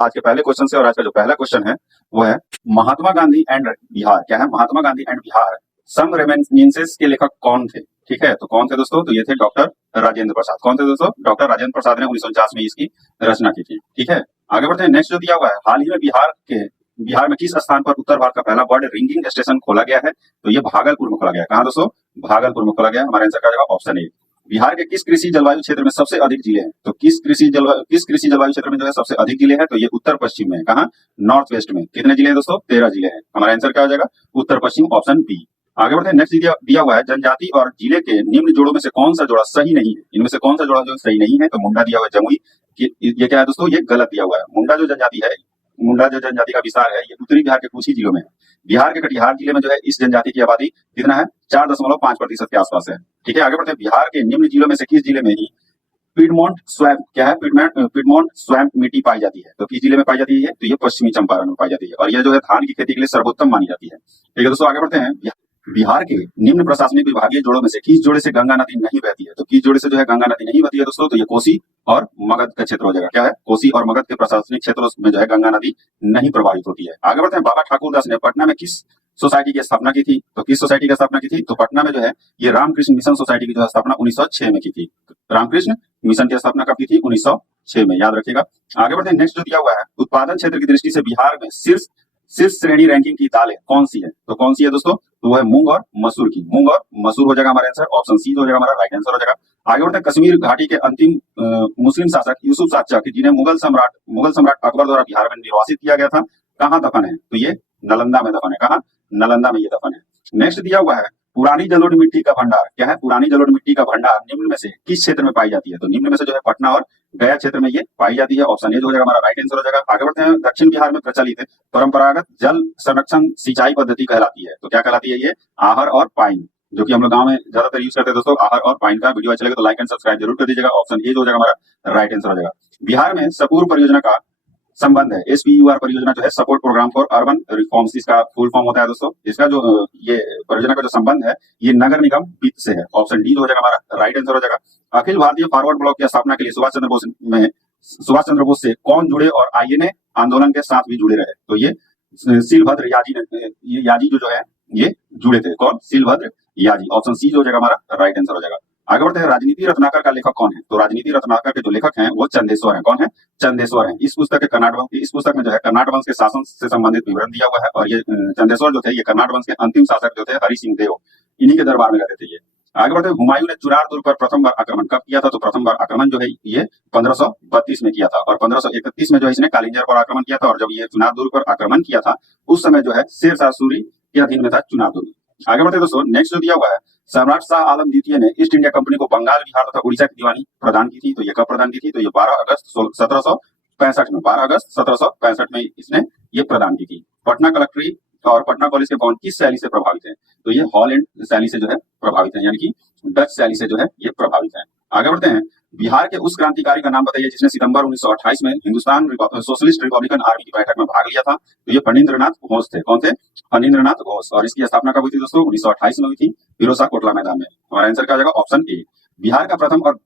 आज के पहले क्वेश्चन से और आज का जो पहला क्वेश्चन है वो है महात्मा गांधी एंड बिहार। क्या है? Mahatma Gandhi and Bihar some reminiscence के लेखक कौन थे? ठीक है, तो कौन थे दोस्तों? तो ये थे डॉक्टर राजेंद्र प्रसाद। कौन थे दोस्तों? डॉक्टर राजेंद्र प्रसाद ने 1949 में इसकी रचना की थी। ठीक है, आगे बढ़ते हैं। नेक्स्ट जो दिया हुआ है, हाल ही में बिहार में किस स्थान पर उत्तर भारत का पहला बर्ड रिंगिंग स्टेशन खोला गया है? तो ये भागलपुर में खोला गया है। कहाँ दोस्तों? भागलपुर में खोला गया है। हमारा आंसर का जाएगा ऑप्शन ए। बिहार के किस कृषि जलवायु क्षेत्र में सबसे अधिक जिले हैं? तो किस कृषि जलवायु क्षेत्र में जो है सबसे अधिक जिले हैं? तो ये उत्तर पश्चिम में। कहा? नॉर्थ वेस्ट में। कितने जिले हैं दोस्तों? 13 जिले हैं। हमारा आंसर क्या हो जाएगा? उत्तर पश्चिम, ऑप्शन बी। आगे बढ़ते हैं। नेक्स्ट दिया हुआ है, जनजाति और जिले के निम्न जोड़ों में से कौन सा जोड़ा सही नहीं है? इनमें से कौन सा जोड़ा जो सही नहीं है? तो मुंडा दिया हुआ है, जमुई। ये क्या है दोस्तों? ये गलत दिया हुआ है। मुंडा जो जनजाति का विस्तार है, ये उत्तरी बिहार के कुछ ही जिलों में है। बिहार के कटिहार जिले में जो है इस जनजाति की आबादी कितना है? 4.5% के आसपास है। ठीक है, आगे बढ़ते हैं। बिहार के निम्न जिलों में से किस जिले में ही पिडमोंट स्वैम्प, क्या है? पिडमोंट स्वैम्प मिट्टी पाई जाती है? तो किस जिले में पाई जाती है? तो ये पश्चिमी चंपारण में पाई जाती है और यह जो है धान की खेती के लिए सर्वोत्तम मानी जाती है। ठीक है दोस्तों, आगे बढ़ते हैं। बिहार के निम्न प्रशासनिक विभागीय जोड़ों में से किस जोड़े से गंगा नदी नहीं बहती है? तो किस जोड़े से जो है गंगा नदी नहीं बहती है दोस्तों? तो ये कोसी और मगध का क्षेत्र हो जाएगा। क्या है? कोसी और मगध के प्रशासनिक क्षेत्रों में जो है गंगा नदी नहीं प्रभावित होती है। आगे बढ़ते हैं। बाबा ठाकुर दास ने पटना में किस सोसाइटी की स्थापना की थी? तो किस सोसाइटी की स्थापना की थी? तो पटना में जो है ये रामकृष्ण मिशन सोसाइटी की जो स्थापना 1906 में की थी। रामकृष्ण मिशन की स्थापना कब की थी? 1906 में, याद रखिएगा। आगे बढ़ते हैं। नेक्स्ट जो दिया हुआ है, उत्पादन क्षेत्र की दृष्टि से बिहार में शीर्ष श्रेणी रैंकिंग की दालें कौन सी है? तो कौन सी है दोस्तों? तो वो है मूंग और मसूर की। मूंग और मसूर हो जाएगा हमारा आंसर, ऑप्शन सी हो जाएगा हमारा राइट आंसर हो जाएगा। आगे बढ़ते हैं। कश्मीर घाटी के अंतिम मुस्लिम शासक यूसुफ शाह चक, जिन्हें मुगल सम्राट अकबर द्वारा बिहार में निर्वासित किया गया था, कहाँ दफन है? तो ये नालंदा में दफन है। कहाँ? नालंदा में ये दफन है। नेक्स्ट दिया हुआ है, पुरानी जलोढ़ मिट्टी का भंडार। क्या है? पुरानी जलोढ़ मिट्टी का भंडार निम्न में से किस क्षेत्र में पाई जाती है? तो निम्न में से जो है पटना और गया क्षेत्र में ये पाई जाती है। ऑप्शन ए हो जाएगा हमारा राइट आंसर हो जाएगा। आगे बढ़ते हैं। दक्षिण बिहार में प्रचलित परंपरागत जल संरक्षण सिंचाई पद्धति कहलाती है। तो क्या कहलाती है? ये आहर और पाइन, जो कि हम लोग गांव में ज्यादातर यूज करते हैं दोस्तों। आहर और पाइन का वीडियो अच्छा लगे तो लाइक एंड सब्सक्राइब जरूर कर दीजिएगा। ऑप्शन ए हो जाएगा हमारा राइट आंसर हो जाएगा। बिहार में सपूर परियोजना का संबंध है, SPUR परियोजना जो है support program for urban reforms, इसका फुल फॉर्म होता है दोस्तों। इसका जो ये परियोजना का जो संबंध है ये नगर निगम वित्त से है। ऑप्शन डी हो जाएगा हमारा राइट आंसर हो जाएगा। अखिल भारतीय फॉरवर्ड ब्लॉक की स्थापना के लिए सुभाष चंद्र बोस से कौन जुड़े और INA आंदोलन के साथ भी जुड़े रहे? तो ये सीलभद्र याजी जो है ये जुड़े थे। कौन? सीलभद्र याजी। ऑप्शन सी हो जाएगा हमारा राइट आंसर हो जाएगा। आगे बढ़ते हैं। राजनीति रत्नाकर का लेखक कौन है? तो राजनीति रत्नाकर के जो लेखक हैं वो चंदेश्वर हैं। कौन है? चंदेश्वर हैं। इस पुस्तक में जो है कर्नाट वंश के शासन से संबंधित विवरण दिया हुआ है और ये चंदेश्वर जो थे ये कर्नाट वंश के अंतिम शासक जो थे हरि सिंह देव, इन्हीं के दरबार में रहते थे ये। आगे बढ़ते हैं। हुमायूं ने चुनार दुर्ग पर प्रथम बार आक्रमण कब किया था? तो प्रथम बार आक्रमण जो है ये 1532 में किया था और 1531 में जो है इसने कालिंजर पर आक्रमण किया था और जब ये चुनार दुर्ग पर आक्रमण किया था उस समय जो है शेरशाह सूरी के अधीन में था चुनार दुर्ग। आगे बढ़ते दोस्तों। नेक्स्ट जो दिया हुआ है, सम्राट शाह आलम द्वितीय ने ईस्ट इंडिया कंपनी को बंगाल, बिहार तथा उड़ीसा की दीवानी प्रदान की थी। तो ये कब प्रदान की थी? तो ये 12 अगस्त 1765 में इसने ये प्रदान की थी। पटना कलेक्ट्री और पटना कॉलेज के भवन किस शैली से प्रभावित है? तो ये हॉलैंड शैली से जो है प्रभावित है, यानी कि डच शैली से जो है ये प्रभावित है। आगे बढ़ते हैं। बिहार के उस क्रांतिकारी का नाम बताइए जिसने सितंबर 1928 में हिंदुस्तान सोशलिस्ट रिपब्लिकन आर्मी की बैठक में भाग लिया था। तो ये फणींद्रनाथ घोष थे। कौन थे? फणींद्रनाथ घोष। और इसकी स्थापना कब हुई थी दोस्तों? 1928 में हुई थी, फिरोजा कोटला मैदान में। हमारा आंसर क्या हो जाएगा? Option A. बिहार का प्रथम और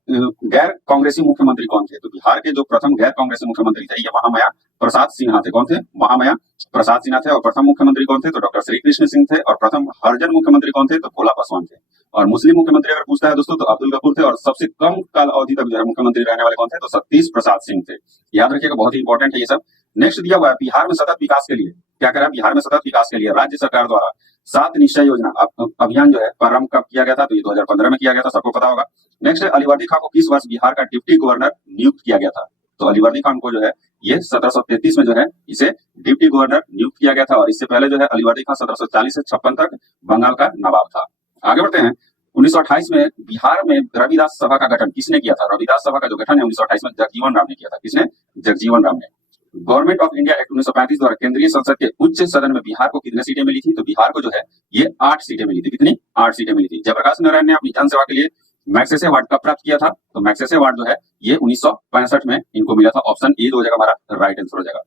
गैर कांग्रेसी मुख्यमंत्री कौन थे? तो बिहार के जो प्रथम गैर कांग्रेसी मुख्यमंत्री थे ये महामाया प्रसाद सिन्हा थे। कौन थे? महामाया प्रसाद सिन्हा थे। और प्रथम मुख्यमंत्री कौन थे? तो डॉक्टर श्री कृष्ण सिंह थे। और प्रथम हरिजन मुख्यमंत्री कौन थे? तो भोला पासवान थे। और मुस्लिम मुख्यमंत्री अगर पूछता है दोस्तों तो अब्दुल गफूर थे। और सबसे कम काल अवधि तक जो है मुख्यमंत्री रहने वाले कौन थे? तो सतीश प्रसाद सिंह थे। याद रखिएगा, बहुत ही इंपॉर्टेंट है ये सब। नेक्स्ट दिया हुआ है, बिहार में सतत विकास के लिए क्या करा? बिहार में सतत विकास के लिए राज्य सरकार द्वारा 7 निश्चय योजना अभियान जो है प्रारंभ कब किया गया था? तो ये 2015 में किया गया था, सबको पता होगा। नेक्स्ट है, अलीवर्दी खां को किस वर्ष बिहार का डिप्टी गवर्नर नियुक्त किया गया था? तो अलीवर्दी खान को जो है ये 1733 में जो है इसे डिप्टी गवर्नर नियुक्त किया गया था और इससे पहले जो है अलीवर्दी खान 1740 से 56 तक बंगाल का नवाब था। आगे बढ़ते हैं। 1928 में बिहार में रविदास सभा का गठन किसने किया था? रविदास सभा का जो गठन है 1928 में जगजीवन राम ने किया था। किसने? जगजीवन राम ने। गवर्नमेंट ऑफ इंडिया एक्ट 1935 द्वारा केंद्रीय संसद के उच्च सदन में बिहार को कितने सीटें मिली थी? तो बिहार को जो है ये 8 सीटें मिली थी। कितनी? 8 सीटें मिली थी। जयप्रकाश नारायण ने अपनी जनसेवा के लिए मैग्सेसे अवार्ड कब प्राप्त किया था? तो मैग्सेसे अवार्ड जो है ये 1965 में इनको मिला था। ऑप्शन ए हो जाएगा हमारा राइट आंसर हो जाएगा।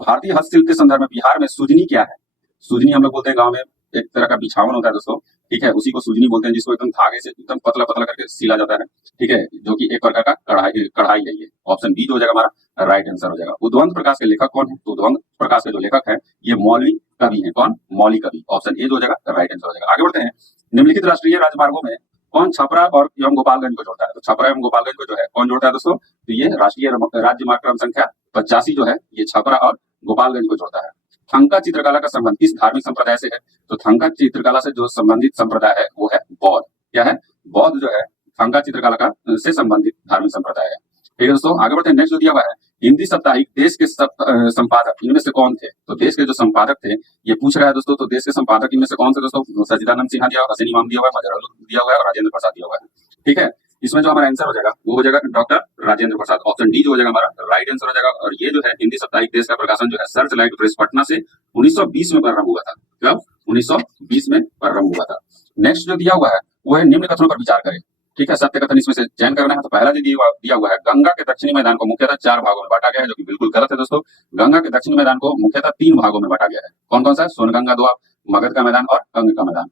भारतीय हस्तशिल्प के संदर्भ में बिहार में सुजनी क्या है? सुजनी हम लोग बोलते हैं गाँव में एक तरह का बिछावन होता है दोस्तों, ठीक है, उसी को सुजनी बोलते हैं, जिसको एकदम धागे से एकदम पतला पतला करके सिला जाता है, ठीक है, जो कि एक प्रकार का कढ़ाई है ये। ऑप्शन बी हो जाएगा हमारा राइट आंसर हो जाएगा। उद्वंत प्रकाश के लेखक कौन है? तो उद्वंत प्रकाश के जो लेखक है ये मौलवी कवि है। कौन? मौलवी कवि। ऑप्शन ए जो हो जाएगा राइट आंसर हो जाएगा। आगे बढ़ते हैं। निम्नलिखित राष्ट्रीय राजमार्गों में कौन छपरा और एवं गोपालगंज को जोड़ता है? तो छपरा एवं गोपालगंज को जो है कौन जोड़ता है दोस्तों? तो ये राष्ट्रीय राज्यमार्ग क्रम संख्या 85 जो है ये छपरा और गोपालगंज को जोड़ता है। थंका चित्रकला का संबंध किस धार्मिक संप्रदाय से है? तो थंका चित्रकला से जो संबंधित संप्रदाय है वो है बौद्ध। क्या है? बौद्ध जो है थंका चित्रकला का से संबंधित धार्मिक संप्रदाय है। ठीक है दोस्तों, आगे बढ़ते हैं। नेक्स्ट जो दिया हुआ है, हिंदी साप्ताहिक देश के संपादक इनमें से कौन थे? तो देश के जो संपादक थे ये पूछ रहा है दोस्तों। तो देश के संपादक इनमें से कौन थे दोस्तों? सच्चिदानंद सिन्हा दिया हुआ, हसीन इमाम दिया हुआ है, मजहरूल दिया हुआ है और राजेंद्र प्रसाद दिया हुआ है। ठीक है, इसमें जो हमारा आंसर हो जाएगा वो हो जाएगा doctor Rajendra Prasad. Option D जो हो जाएगा हमारा राइट आंसर हो जाएगा। और ये जो है हिंदी साप्ताहिक देश का प्रकाशन जो है सर्च लाइट प्रेस पटना से 1920 में प्रारंभ हुआ था। कब? 1920 में प्रारंभ हुआ था। नेक्स्ट जो दिया हुआ है वो है निम्न कथनों पर विचार करें। ठीक है, सत्य कथन इसमें से चयन करना है। तो पहला जो दिया हुआ है, गंगा के दक्षिणी मैदान को मुख्यतः 4 भागों में बांटा गया है, जो कि बिल्कुल गलत है दोस्तों। गंगा के दक्षिणी मैदान को मुख्यतः 3 भागों में बांटा गया है। कौन कौन सा है? सोनगंगा दोआब, मगध का मैदान और अंग का मैदान।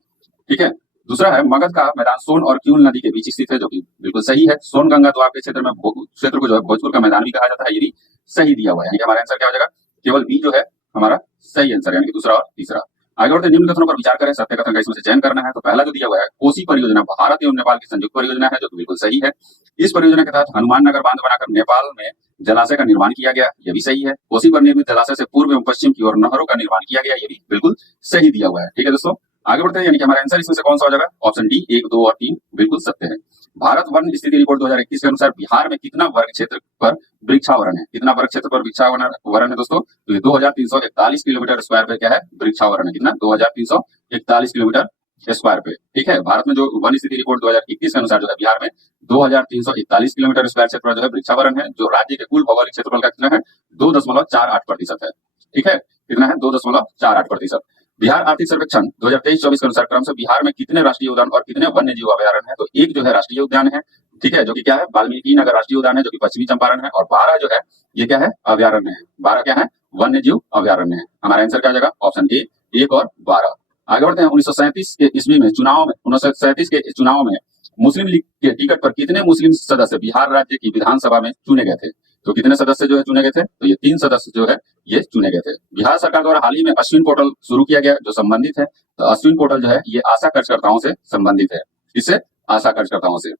ठीक है, दूसरा है मगध का मैदान सोन और क्यूल नदी के बीच स्थित है, जो कि बिल्कुल सही है। सोनगंगा दोआब के क्षेत्र को जो है भोजपुर का मैदान भी कहा जाता है, ये भी सही दिया हुआ है। यानी कि हमारा आंसर क्या हो जाएगा? केवल बी जो है हमारा सही आंसर, यानी कि दूसरा और तीसरा। आगे बढ़ते निम्न कथनों पर विचार करें। सत्य कथन का इसमें से चयन करना है। तो पहला जो दिया हुआ है, कोसी परियोजना भारत एवं नेपाल की संयुक्त परियोजना है, जो कि बिल्कुल सही है। इस परियोजना के तहत हनुमान नगर बांध बनाकर नेपाल में जलाशय का निर्माण किया गया, ये भी सही है। कोसी पर निर्मित जलाशय से पूर्व एवं पश्चिम की ओर नहरों का निर्माण किया गया, ये भी बिल्कुल सही दिया हुआ है। ठीक है दोस्तों, आगे बढ़ते हैं। यानी कि हमारा आंसर इसमें से कौन सा हो जाएगा? ऑप्शन डी 1, 2 और 3 बिल्कुल सत्य है। भारत वन स्थिति रिपोर्ट 2021 के अनुसार बिहार में कितना वर्ग क्षेत्र पर वृक्षावरण है? कितना वर्ग क्षेत्र पर वृक्षावरण है दोस्तों? तो ये 2341 किलोमीटर स्क्वायर पे क्या है? वृक्षावरण है। कितना? 2341 किलोमीटर स्क्वायर पे। ठीक है, भारत में जो वन स्थिति रिपोर्ट 2021 के अनुसार जो है बिहार में 2341 किलोमीटर स्क्वायर क्षेत्र पर जो है वृक्षावरण है, जो राज्य के कुल भौगोलिक क्षेत्रफल का कितना है? 2.48% है। ठीक है, कितना है? 2.48%। बिहार आर्थिक सर्वेक्षण 2023-24 के अनुसार क्रम से बिहार में कितने राष्ट्रीय उद्यान और कितने वन्य जीव अभयारण्य है? तो एक जो है राष्ट्रीय उद्यान है, ठीक है, जो कि क्या है? वाल्मीकि नगर राष्ट्रीय उद्यान है, जो कि पश्चिमी चंपारण है। और 12 जो है ये क्या है? अभयारण्य है। 12 क्या है? वन्य जीव अभयारण्य है। हमारा आंसर क्या हो जाएगा? ऑप्शन ए 1 और 12। आगे बढ़ते हैं। 1937 के ईस्वी में 1937 के चुनाव में मुस्लिम लीग के टिकट पर कितने मुस्लिम सदस्य बिहार राज्य की विधानसभा में चुने गए थे? तो कितने सदस्य जो है चुने गए थे? तो ये 3 सदस्य जो है ये चुने गए थे। बिहार सरकार द्वारा हाल ही में अश्विन पोर्टल शुरू किया गया, जो संबंधित है। तो अश्विन पोर्टल जो है ये आशा खर्चकर्ताओं से संबंधित है। इससे आशा खर्चकर्ताओं से।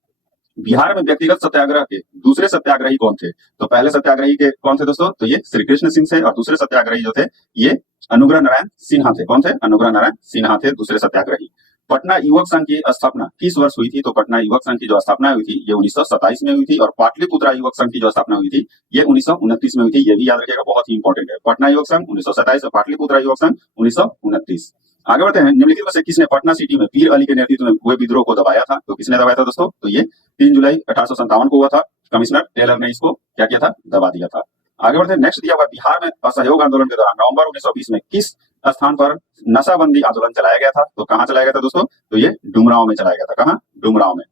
बिहार में व्यक्तिगत सत्याग्रह के दूसरे सत्याग्रही कौन थे? तो पहले सत्याग्रही के कौन थे दोस्तों? तो ये श्री कृष्ण सिंह थे। और दूसरे सत्याग्रही जो थे ये अनुग्रह नारायण सिन्हा थे। कौन थे? अनुग्रह नारायण सिन्हा थे दूसरे सत्याग्रही। पटना युवक संघ की स्थापना किस वर्ष हुई थी? तो पटना युवक संघ की जो स्थापना हुई थी ये 1927 में हुई थी। और पाटलिपुत्रा युवक संघ की जो स्थापना हुई थी ये 1929 में हुई थी। ये भी याद रखिएगा, बहुत ही इंपॉर्टेंट है। पटना युवक संघ 1927 और पाटलिपुत्रा युवक संघ 1929। आगे बढ़ते हैं। निम्नलिखित में से किसने पटना सिटी में पीर अली के नेतृत्व में हुए विद्रोह को दबाया था? तो किसने दबाया था दोस्तों? तो ये 3 जुलाई 1857 को हुआ था। कमिश्नर टेलर ने इसको क्या किया था? दबा दिया था। आगे बढ़ते हैं। नेक्स्ट दिया हुआ बिहार में असहयोग आंदोलन के दौरान नवंबर 1920 में किस स्थान पर नशाबंदी आंदोलन चलाया गया था? तो कहां चलाया गया था दोस्तों? तो ये डुमरांव में चलाया गया था। कहां? डुमरांव में।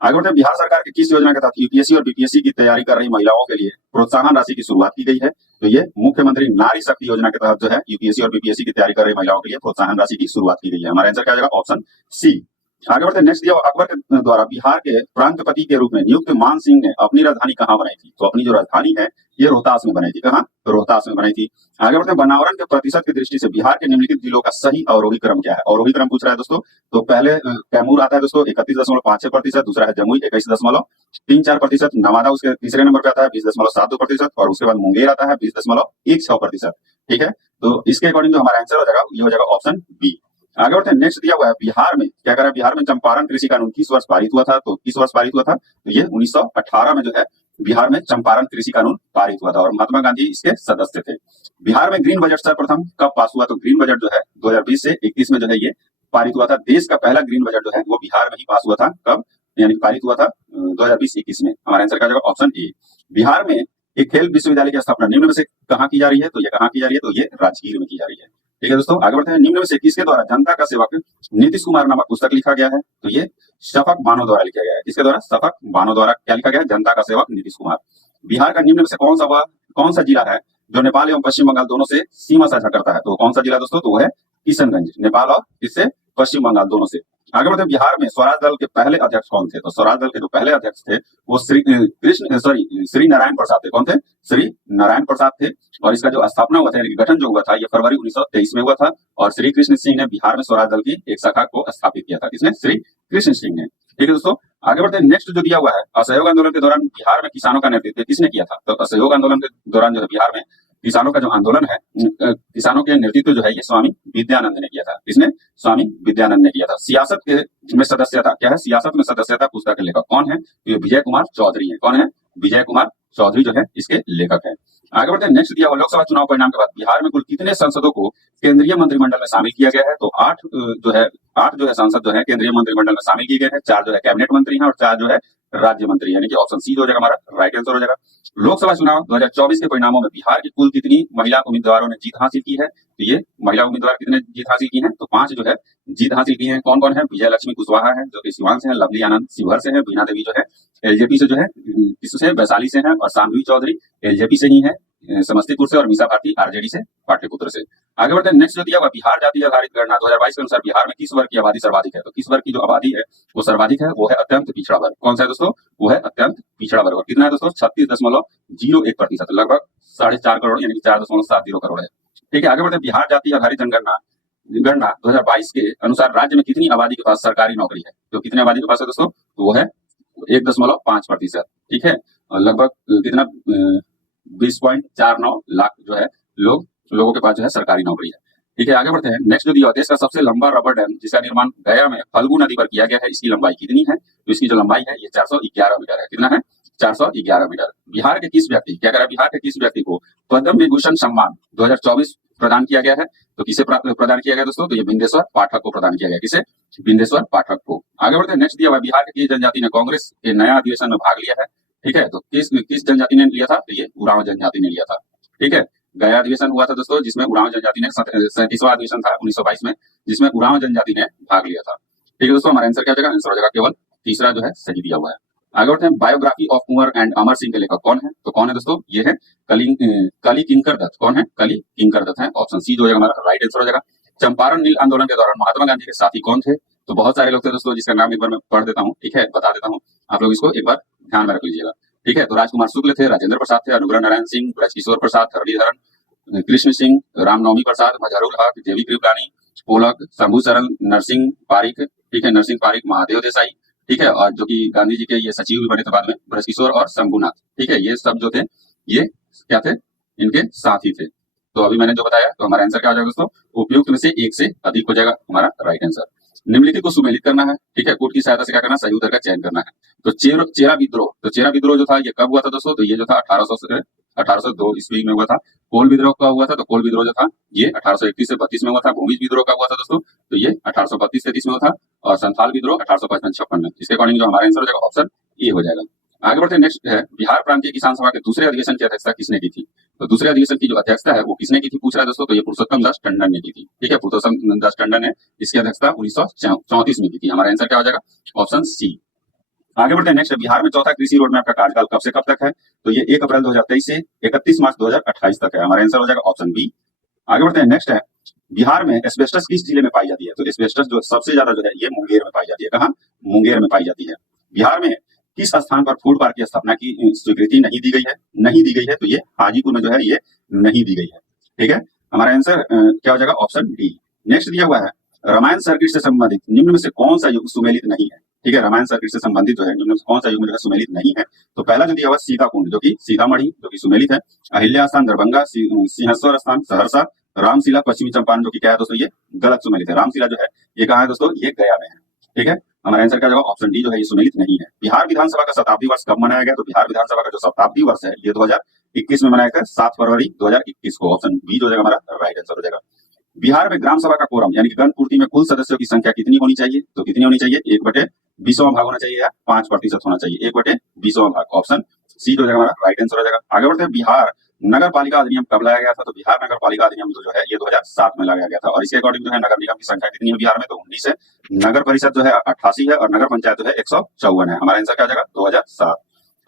आगे बढ़ते हैं। बिहार सरकार की किस योजना के तहत यूपीएससी और बीपीएससी की तैयारी कर रही महिलाओं के लिए प्रोत्साहन राशि की शुरुआत की गई है? तो ये मुख्यमंत्री नारी शक्ति योजना के तहत जो है यूपीएससी और बीपीएससी की तैयारी कर रही महिलाओं के लिए प्रोत्साहन राशि की शुरुआत की गई है। हमारा आंसर क्या हो जाएगा? Option C. आगे बढ़ते हैं। नेक्स्ट दिया अकबर के द्वारा बिहार के प्रांतपति के रूप में नियुक्त मान सिंह ने अपनी राजधानी कहाँ बनाई थी? तो अपनी जो राजधानी है ये रोहतास में बनाई थी। कहाँ? तो रोहतास में बनाई थी। आगे बढ़ते हैं। बनावरण के प्रतिशत की दृष्टि से बिहार के निम्नलिखित जिलों का सही अवरोही क्रम क्या है? अवरोही क्रम पूछ रहा है दोस्तों। तो पहले कैमूर आता है दोस्तों 31.56%, दूसरा है जमुई 21.34%, नवादा उसके तीसरे नंबर पे आता है 20.72% और उसके बाद मुंगेर आता है 20.16%। ठीक है, तो इसके अकॉर्डिंग जो हमारा आंसर हो जाएगा ये हो जाएगा ऑप्शन बी। आगे बढ़ते हैं। नेक्स्ट दिया हुआ है बिहार में क्या करा? बिहार में चंपारण कृषि कानून किस वर्ष पारित हुआ था? तो किस वर्ष पारित हुआ था? तो ये 1918 में जो है बिहार में चंपारण कृषि कानून पारित हुआ था और महात्मा गांधी इसके सदस्य थे। बिहार में ग्रीन बजट सर्वप्रथम कब पास हुआ? तो ग्रीन बजट जो है 2020 से 21 में जो है ये पारित हुआ था। देश का पहला ग्रीन बजट जो है वो बिहार में ही पास हुआ था। कब? यानी पारित हुआ था 2020-21 में। हमारा आंसर क्या जाएगा? Option A. बिहार में एक खेल विश्वविद्यालय की स्थापना निम्न में से कहाँ की जा रही है? तो ये कहाँ की जा रही है? तो ये राजगीर में की जा रही है। ठीक है दोस्तों, आगे बढ़ते हैं। निम्न में से किसके द्वारा जनता का सेवक नीतीश कुमार नामक पुस्तक लिखा गया है? तो ये शफक बानो द्वारा लिखा गया है। किसके द्वारा? शफक बानो द्वारा क्या लिखा गया है? जनता का सेवक नीतीश कुमार। बिहार का निम्न में से कौन सा जिला है जो नेपाल एवं पश्चिम बंगाल दोनों से सीमा साझा करता है? तो कौन सा जिला दोस्तों? तो वो है किशनगंज। नेपाल और इससे पश्चिम बंगाल दोनों से। आगे बढ़ते हैं, बिहार में स्वराज दल के पहले अध्यक्ष कौन थे? तो स्वराज दल के जो पहले अध्यक्ष थे वो श्री नारायण प्रसाद थे। कौन थे? श्री नारायण प्रसाद थे। और इसका जो स्थापना हुआ था, यानी कि गठन जो हुआ था, ये फरवरी 1923 में हुआ था। और श्री कृष्ण सिंह ने बिहार में स्वराज दल की एक शाखा को स्थापित किया था। किसने? श्री कृष्ण सिंह ने। ठीक है दोस्तों, आगे बढ़ते हैं। नेक्स्ट जो दिया हुआ है, असहयोग आंदोलन के दौरान बिहार में किसानों का नेतृत्व किसने किया था? तो असहयोग आंदोलन के दौरान जो है बिहार में किसानों का जो आंदोलन है, किसानों के नेतृत्व जो है ये स्वामी विद्यानंद ने किया था। इसने स्वामी विद्यानंद ने किया था। सियासत के में सदस्यता क्या है? सियासत में सदस्यता पुस्तक के लेखक कौन है? तो ये विजय कुमार चौधरी है। कौन है? विजय कुमार चौधरी जो है इसके लेखक है। आगे बढ़ते हैं। नेक्स्ट दिया हुआ, लोकसभा चुनाव परिणाम के बाद बिहार में कुल कितने सांसदों को केंद्रीय मंत्रिमंडल में शामिल किया गया है? तो 8 जो है सांसद जो है केंद्रीय मंत्रिमंडल में शामिल किए गए हैं। 4 जो है कैबिनेट मंत्री हैं और 4 जो है राज्य मंत्री, यानी कि ऑप्शन सी जो हो जाएगा हमारा राइट आंसर हो जाएगा। लोकसभा चुनाव 2024 के परिणामों में बिहार की कुल कितनी महिला उम्मीदवारों ने जीत हासिल की है? तो ये महिला उम्मीदवार कितने जीत हासिल की हैं? तो 5 जो है जीत हासिल की हैं। कौन कौन है? विजय लक्ष्मी कुशवाहा है जो कि सिवान से है, लवली आनंद शिवहर से है, बीना देवी जो है एलजेपी से जो है किससे? वैशाली से है, और शांभवी चौधरी एलजेपी से ही है समस्तीपुर से, और मीसा भारती आरजेडी से पाटलिपुत्र से। आगे बढ़ते हैं। नेक्स्ट जो दिया हुआ, बिहार जाति आधारित गणना 2022 के अनुसार बिहार में किस वर्ग की आबादी सर्वाधिक है? तो किस वर्ग की जो आबादी है वो सर्वाधिक है? वो है अत्यंत पिछड़ा वर्ग। कौन सा है दोस्तों? वो है अत्यंत पिछड़ा वर्ग। और कितना है दोस्तों? 36.01%, लगभग 4.5 करोड़, यानी कि 4.70 करोड़ है। ठीक है, आगे बढ़ते हैं। बिहार जाति आधारित जनगणना गणना 2022 के अनुसार राज्य में कितनी आबादी के पास सरकारी नौकरी है? तो कितनी आबादी के पास है दोस्तों? तो वो है 1.5%। ठीक है, और लगभग कितना 20.49 लाख जो है लोगों के पास जो है सरकारी नौकरी है। ठीक है, आगे बढ़ते हैं। नेक्स्ट जो दिया, देश का सबसे लंबा रबर डैम जिसका निर्माण गया में फल्गु नदी पर किया गया है, इसकी लंबाई कितनी है? तो इसकी जो लंबाई है ये 411 मीटर है। कितना है? 411 मीटर। बिहार के किस व्यक्ति, क्या कह रहा है, बिहार के किस व्यक्ति को पद्म विभूषण सम्मान 2024 प्रदान किया गया है? तो किसे प्रदान किया गया दोस्तों? तो ये बिंदेश्वर पाठक को प्रदान किया गया। किसे? बिंदेश्वर पाठक को। आगे बढ़ते हैं। नेक्स्ट दिया हुआ, बिहार के किस जनजाति ने कांग्रेस के नया अधिवेशन में भाग लिया है? ठीक है, तो किस जनजाति ने लिया था? तो ये उरांव जनजाति ने लिया था। ठीक है, गया अधिवेशन हुआ था दोस्तों जिसमें उरांव जनजाति ने 37वां अधिवेशन था 1922 में, जिसमें उरांव जनजाति ने भाग लिया था। ठीक है दोस्तों, हमारा आंसर क्या हो जाएगा? आंसर हो जाएगा केवल तीसरा जो है सही दिया हुआ है। आगे बढ़ते हैं। Biography of Kunwar and Amar Singh के लेखक कौन है? तो कौन है दोस्तों? ये है कली किंकर दत्त। कौन है? कली किंकर दत्त है। ऑप्शन सी जो है हमारा राइट आंसर हो जाएगा। चंपारण नील आंदोलन के दौरान महात्मा गांधी के साथी कौन थे? तो बहुत सारे लोग थे दोस्तों जिसका नाम एक बार मैं पढ़ देता हूँ। ठीक है, बता देता हूँ, आप लोग इसको एक बार ध्यान में रख लीजिएगा। ठीक है, तो राजकुमार शुक्ल थे, राजेंद्र प्रसाद थे, अनुग्रह नारायण सिंह, ब्रजकिशोर प्रसाद, हरलीधरन कृष्ण सिंह, रामनवमी प्रसाद, मजहरुल हक, देवी कृपलानी, पोलक, शंभू शरण, नरसिंह पारिक। ठीक है, नरसिंह पारिक, महादेव देसाई। ठीक है, और जो कि गांधी जी के ये सचिव भी बने थे बाद में, ब्रजकिशोर और शंभूनाथ। ठीक है, ये सब जो थे ये क्या थे? इनके साथी थे। तो अभी मैंने जो बताया, तो हमारा आंसर क्या हो जाएगा दोस्तों? उपयुक्त में से एक से अधिक हो जाएगा हमारा राइट आंसर। निम्नलिखित को सुमेलित करना है। ठीक है, कोड की सहायता से क्या करना है? सही उत्तर का चयन करना है। तो चेरा विद्रोह, तो चेरा विद्रोह जो था ये कब हुआ था दोस्तों? तो ये जो था 1802 ईस्वी में हुआ था। कोल विद्रोह कब हुआ था? तो कोल विद्रोह जो था ये 1831 से 32 में हुआ था। भूमिज विद्रोह कब हुआ था दोस्तों? तो ये 1832-33 में हुआ था। और संथाल विद्रोह 1855-56 में। इसके अकॉर्डिंग जो हमारा आंसर हो जाएगा ऑप्शन ए हो जाएगा। आगे बढ़ते हैं। नेक्स्ट है, बिहार प्रांतीय किसान सभा के दूसरे अधिवेशन की अध्यक्षता किसने की थी? तो दूसरे अधिवेशन की जो अध्यक्षता है वो किसने की थी पूछ रहा है दोस्तों? तो ये पुरुषोत्तम दास टंडन ने की थी। ठीक है, पुरुषोत्तम दास टंडन ने इसकी अध्यक्षता 1934 में की थी। हमारा आंसर क्या हो जाएगा? Option C. आगे बढ़ते हैं। नेक्स्ट, बिहार में चौथा कृषि रोड मैप का कार्यकाल कब से कब तक है? तो ये 1 अप्रैल 2023 से 31 मार्च 2028 तक है। हमारा आंसर हो जाएगा ऑप्शन बी। आगे बढ़ते हैं। नेक्स्ट है, बिहार में एस्बेस्टस किस जिले में पाई जाती है? तो एस्बेस्टस जो सबसे ज्यादा जो है ये मुंगेर में पाई जाती है। कहाँ? मुंगेर में पाई जाती है। बिहार में किस स्थान पर फूड पार्क की स्थापना की स्वीकृति नहीं दी गई है? नहीं दी गई है, तो ये हाजीपुर में जो है ये नहीं दी गई है। ठीक है, हमारा आंसर क्या हो जाएगा? Option D. नेक्स्ट दिया हुआ है, रामायण सर्किट से संबंधित निम्न में से कौन सा युग सुमेलित नहीं है? ठीक है, रामायण सर्किट से संबंधित जो है निम्न में से कौन सा युग जो है सुमेलित नहीं है? तो पहला जो दिया हुआ सीता कुंड जो कि सीतामढ़ी जो कि सुमेलित है, अहिल्या स्थान दरभंगा, सिंहेश्वर स्थान सहरसा, रामशिला पश्चिमी चंपारण जो कि क्या है दोस्तों? ये गलत सुमेलित है। रामशिला जो है ये कहाँ है दोस्तों? ये गया में है। ठीक है, हमारा आंसर क्या होगा? ऑप्शन डी जो है ये सुमेलित नहीं है। बिहार विधानसभा का शताब्दी वर्ष कब मनाया गया? तो बिहार विधानसभा का जो शताब्दी वर्ष है ये 2021 में मनाया गया, 7 फरवरी 2021 को। ऑप्शन बी जो है हमारा राइट आंसर हो जाएगा। बिहार में ग्राम सभा का कोरम यानी कि गणपूर्ति में कुल सदस्यों की संख्या कितनी होनी चाहिए? तो कितनी होनी चाहिए? 1/20वां भाग होना चाहिए या 5% होना चाहिए? 1/20वां भाग। ऑप्शन सी जो है हमारा राइट आंसर हो जाएगा। आगे बढ़ते हैं। बिहार नगर पालिका अधिनियम कब लाया गया था? तो बिहार नगर पालिका अधिनियम जो है ये 2007 में लाया गया था। और इसके अकॉर्डिंग जो है नगर निगम की संख्या कितनी है बिहार में? तो 19 है। नगर परिषद जो है 88 है और नगर पंचायत जो है 154 है। हमारा आंसर क्या हो जाएगा? 2007।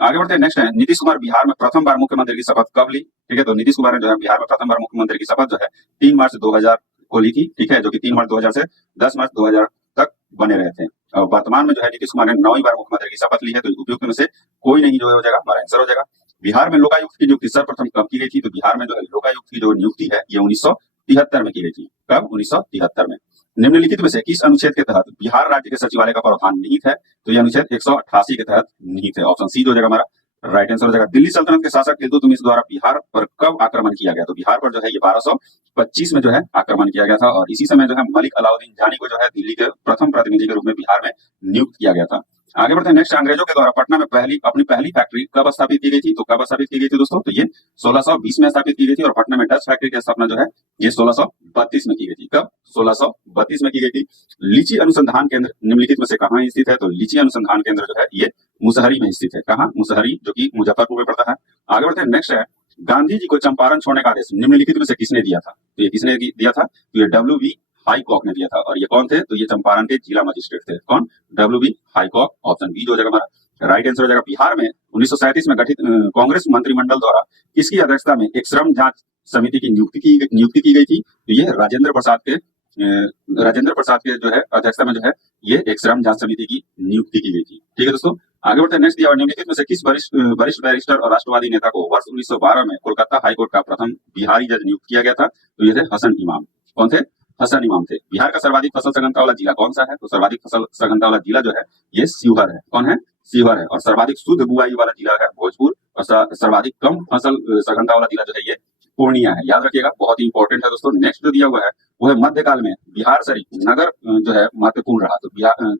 आगे बढ़ते हैं। नेक्स्ट है, नीतीश कुमार बिहार में प्रथम बार मुख्यमंत्री की शपथ कब ली? ठीक है, तो नीतीश कुमार ने जो है बिहार में प्रथम बार मुख्यमंत्री की शपथ जो है 3 मार्च 2000 को ली थी। ठीक है, जो कि 3 मार्च 2000 से 10 मार्च 2000 तक बने रहे थे। वर्तमान में जो है नीतीश कुमार ने 9वीं बार मुख्यमंत्री की शपथ ली है, तो उपयुक्त में से कोई नहीं जो है हो जाएगा, हमारा आंसर हो जाएगा। बिहार में लोकायुक्त की नियुक्ति सर्वप्रथम कब की गई थी? तो बिहार में जो है लोकायुक्त की जो नियुक्ति है ये 1973 में की गई थी। कब? 1973 में। निम्नलिखित में से किस अनुच्छेद के तहत बिहार राज्य के सचिवालय का प्रावधान निहित है? तो ये अनुच्छेद 188 के तहत निहित है। ऑप्शन सी जो हो जाएगा हमारा राइट आंसर हो जाएगा। दिल्ली सल्तनत के शासक इल्तुतमिश द्वारा बिहार पर कब आक्रमण किया गया? तो बिहार पर जो है ये 1225 में जो है आक्रमण किया गया था, और इसी समय जो है मलिक अलाउद्दीन जानी को जो है दिल्ली के प्रथम प्रतिनिधि के रूप में बिहार में नियुक्त किया गया था। आगे बढ़ते हैं नेक्स्ट। अंग्रेजों के द्वारा पटना में अपनी पहली फैक्ट्री कब स्थापित की गई थी? तो कब स्थापित की गई थी दोस्तों? तो ये 1620 में स्थापित की गई थी, और पटना में डच फैक्ट्री की स्थापना जो है ये 1632 में की गई थी। कब? 1632 में की गई थी। लीची अनुसंधान केंद्र निम्नलिखित में से कहाँ स्थित है? तो लीची अनुसंधान केंद्र जो है ये मुसहरी में स्थित है। कहाँ? मुसहरी, जो कि मुजफ्फरपुर में पड़ता है। आगे बढ़ते हैं नेक्स्ट है, गांधी जी को चंपारण छोड़ने का आदेश निम्नलिखित में से किसने दिया था? तो ये किसने दिया था? तो ये डब्ल्यू.बी. हाईकॉक ने दिया था, और ये कौन थे? तो ये चंपारण के जिला मजिस्ट्रेट थे। कौन? डब्ल्यू.बी. हाईकॉक। ऑप्शन बी जो हो जाएगा हमारा राइट आंसर हो जाएगा। बिहार में 1937 में गठित कांग्रेस मंत्रिमंडल द्वारा किसकी अध्यक्षता में एक श्रम जांच समिति की नियुक्ति की गई थी? तो ये राजेंद्र प्रसाद के जो है अध्यक्षता में जो है ये एक श्रम जांच समिति की नियुक्ति की गई थी। ठीक है दोस्तों, आगे बढ़ते हैं नेक्स्ट दिया, निम्नलिखित में से किस वरिष्ठ बैरिस्टर और राष्ट्रवादी नेता को वर्ष 1912 में कोलकाता हाईकोर्ट का प्रथम बिहारी जज नियुक्त किया गया था? तो ये थे हसन इमाम। कौन थे? हसन इमाम थे। बिहार का सर्वाधिक फसल सघनता वाला जिला कौन सा है? तो सर्वाधिक फसल सघनता वाला जिला जो है ये शिवहर है। कौन है? शिवहर है। और सर्वाधिक शुद्ध बुआई वाला जिला है भोजपुर, और सर्वाधिक कम फसल सघनता वाला जिला जो है ये पूर्णिया है। याद रखिएगा, बहुत ही इंपॉर्टेंट है दोस्तों। नेक्स्ट जो दिया हुआ है वो है मध्यकाल में बिहार शरीफ नगर जो है महत्वपूर्ण रहा। तो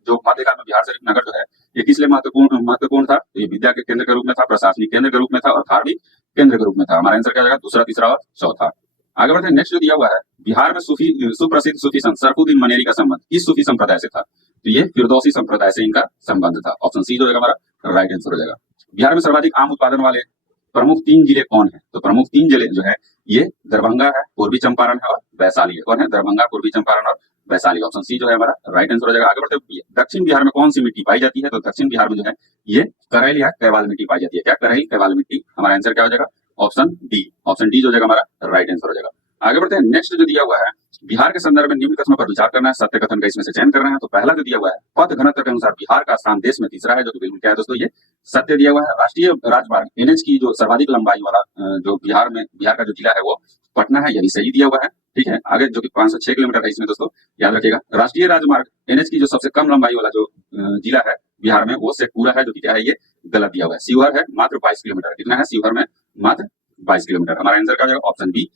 जो मध्यकाल में बिहार शरीफ नगर जो है ये किस लिए महत्वपूर्ण था? तो ये विद्या के केंद्र के रूप में था, प्रशासनिक केंद्र के रूप में था, और धार्मिक केंद्र के रूप में था। हमारा आंसर क्या जाएगा? दूसरा, तीसरा और चौथा। आगे बढ़ते हैं नेक्स्ट जो दिया हुआ है, बिहार में सुप्रसिद्ध सूफी संत सरफुद्दीन मनेरी का संबंध किस सूफी संप्रदाय से था? तो ये फिरदौसी संप्रदाय से इनका संबंध था। ऑप्शन सी जो होगा हमारा राइट आंसर हो जाएगा। बिहार में सर्वाधिक आम उत्पादन वाले प्रमुख 3 जिले कौन है? तो प्रमुख 3 जिले जो है ये दरभंगा है, पूर्वी चंपारण है और वैशाली है। कौन है? दरभंगा, पूर्वी चंपारण और वैशाली। ऑप्शन सी जो है हमारा राइट आंसर हो जाएगा। आगे बढ़ते दक्षिण बिहार में कौन सी मिट्टी पाई जाती है? तो दक्षिण बिहार में जो है ये करैल या कैवाल मिट्टी पाई जाती है। क्या? करैल कैवाल मिट्टी। हमारा आंसर क्या हो जाएगा? Option D. ऑप्शन डी जो हो जाएगा हमारा राइट आंसर हो जाएगा। आगे बढ़ते हैं नेक्स्ट जो दिया हुआ है, बिहार के संदर्भ में निम्न कथनों पर विचार करना है, सत्य कथन का इसमें से चयन करना है। तो पहला जो दिया हुआ है, पथ घनत्व के अनुसार बिहार का स्थान देश में तीसरा है, जो कि बिल्कुल क्या है दोस्तों? ये सत्य दिया हुआ है। राष्ट्रीय राजमार्ग एनएच की जो सर्वाधिक लंबाई वाला जो बिहार का जो जिला है वो पटना है, यही सही दिया हुआ है। ठीक है, आगे जो कि 506 किलोमीटर है इसमें दोस्तों याद रखिएगा। राष्ट्रीय राजमार्ग एनएच की जो सबसे कम लंबाई वाला जो जिला है बिहार में वो शेखपुरा है, जो कि क्या है? ये गलत दिया हुआ है। शिवहर है मात्र 22 किलोमीटर। कितना है शिवहर में? मात्र 22 किलोमीटर। हमारा आंसर क्या जाएगा? Option B.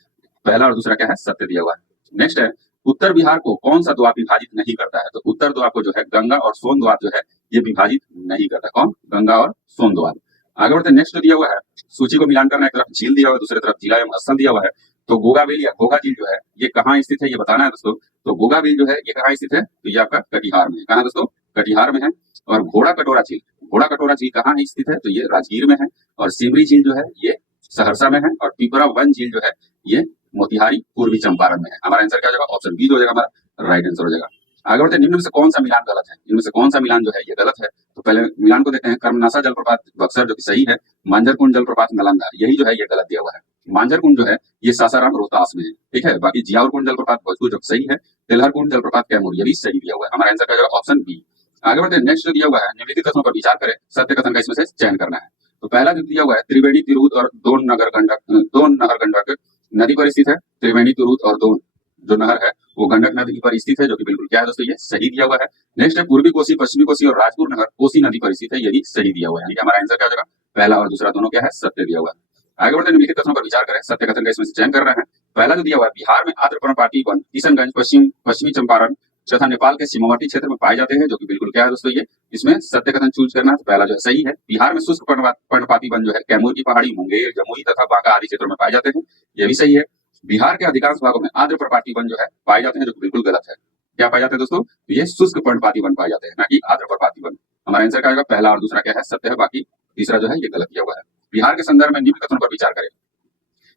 पहला और दूसरा क्या है? सत्य दिया हुआ है। नेक्स्ट है, उत्तर बिहार को कौन सा द्वार विभाजित नहीं करता है? तो उत्तर द्वार को जो है गंगा और सोन द्वार जो है ये विभाजित नहीं करता। कौन? गंगा और सोन द्वार। आगे बढ़ते नेक्स्ट दिया हुआ है, सूची को मिलान करना। एक तरफ झील दिया हुआ है, दूसरी तरफ जिला एवं स्थल दिया हुआ है। तो गोगा बिल या घोघा झील जो है ये कहाँ स्थित है ये बताना है दोस्तों। तो गोगा बिल जो है ये कहाँ स्थित है? तो ये आपका कटिहार में है। कहाँ दोस्तों? कटिहार में है। और घोड़ा कटोरा झील कहाँ स्थित है? तो ये राजगीर में है। और सिमरी झील जो है ये सहरसा में है। और पिपरा वन झील जो है ये मोतिहारी पूर्वी चंपारण में है। हमारा आंसर क्या हो जाएगा? ऑप्शन बी हो जाएगा हमारा राइट आंसर हो जाएगा। आगे बढ़ते हैं, निम्न में से कौन सा मिलान गलत है? इनमें से कौन सा मिलान जो है ये गलत है? तो पहले मिलान को देखते हैं। कर्मनासा जलप्रपात बक्सर जो कि सही है, मांझर कुंड जलप्रपात नालंदा यही जो है ये गलत दिया हुआ है। मांझर कुंड जो है ये सासाराम रोहतास में है। ठीक है, बाकी जियाउर कुंड जलप्रपात भोजपुर जो सही है, तिलहर कुंड जलप्रपात कैमूर ये भी सही दिया हुआ है। हमारा आंसर क्या हो जाएगा? Option B. आगे बढ़ते हैं, नेक्स्ट जो दिया हुआ है, निम्नलिखित कथनों पर विचार करें, सत्य कथन का इसमें से चयन करना है। तो पहला जो दिया हुआ है, त्रिवेणी तिरहुत और दोन नहर गंडक नदी पर स्थित है। त्रिवेणी तिरहुत और दोन जो नहर है वो गंडक नदी पर स्थित है, जो कि बिल्कुल क्या है दोस्तों? ये सही दिया हुआ है। नेक्स्ट है, पूर्वी कोसी, पश्चिमी कोसी और राजपुर नहर कोसी नदी पर स्थित है, ये भी सही दिया हुआ है। हमारा आंसर क्या हो जाएगा? पहला और दूसरा दोनों क्या है? सत्य दिया हुआ है। आगे बढ़ते निम्नलिखित कथनों पर विचार करें, सत्य कथन का इसमें से चयन करना है। पहला जो दिया हुआ है, बिहार में आर्द्र पर्णपाती वन किशनगंज, पश्चिमी चंपारण तथा नेपाल के सीमावर्ती क्षेत्र में पाए जाते हैं, जो कि बिल्कुल क्या है दोस्तों? ये इसमें सत्य कथन चूज करना है। तो पहला जो है सही है। बिहार में शुष्क पर्णपाती वन जो है कैमूर की पहाड़ी, मुंगेर, जमुई तथा बांका आदि क्षेत्रों में पाए जाते हैं, ये भी सही है। बिहार के अधिकांश भागों में आर्द्र पर्णपाती वन जो है पाए जाते हैं, जो बिल्कुल गलत है। क्या पाए जाते हैं दोस्तों? ये शुष्क पर्णपाती वन पाए जाते हैं, ना कि आर्द्र पर्णपाती वन। हमारा आंसर क्या होगा? पहला और दूसरा क्या है? सत्य है, बाकी तीसरा जो है ये गलत दिया हुआ है। बिहार के संदर्भ में निम्न कथनों पर विचार करें।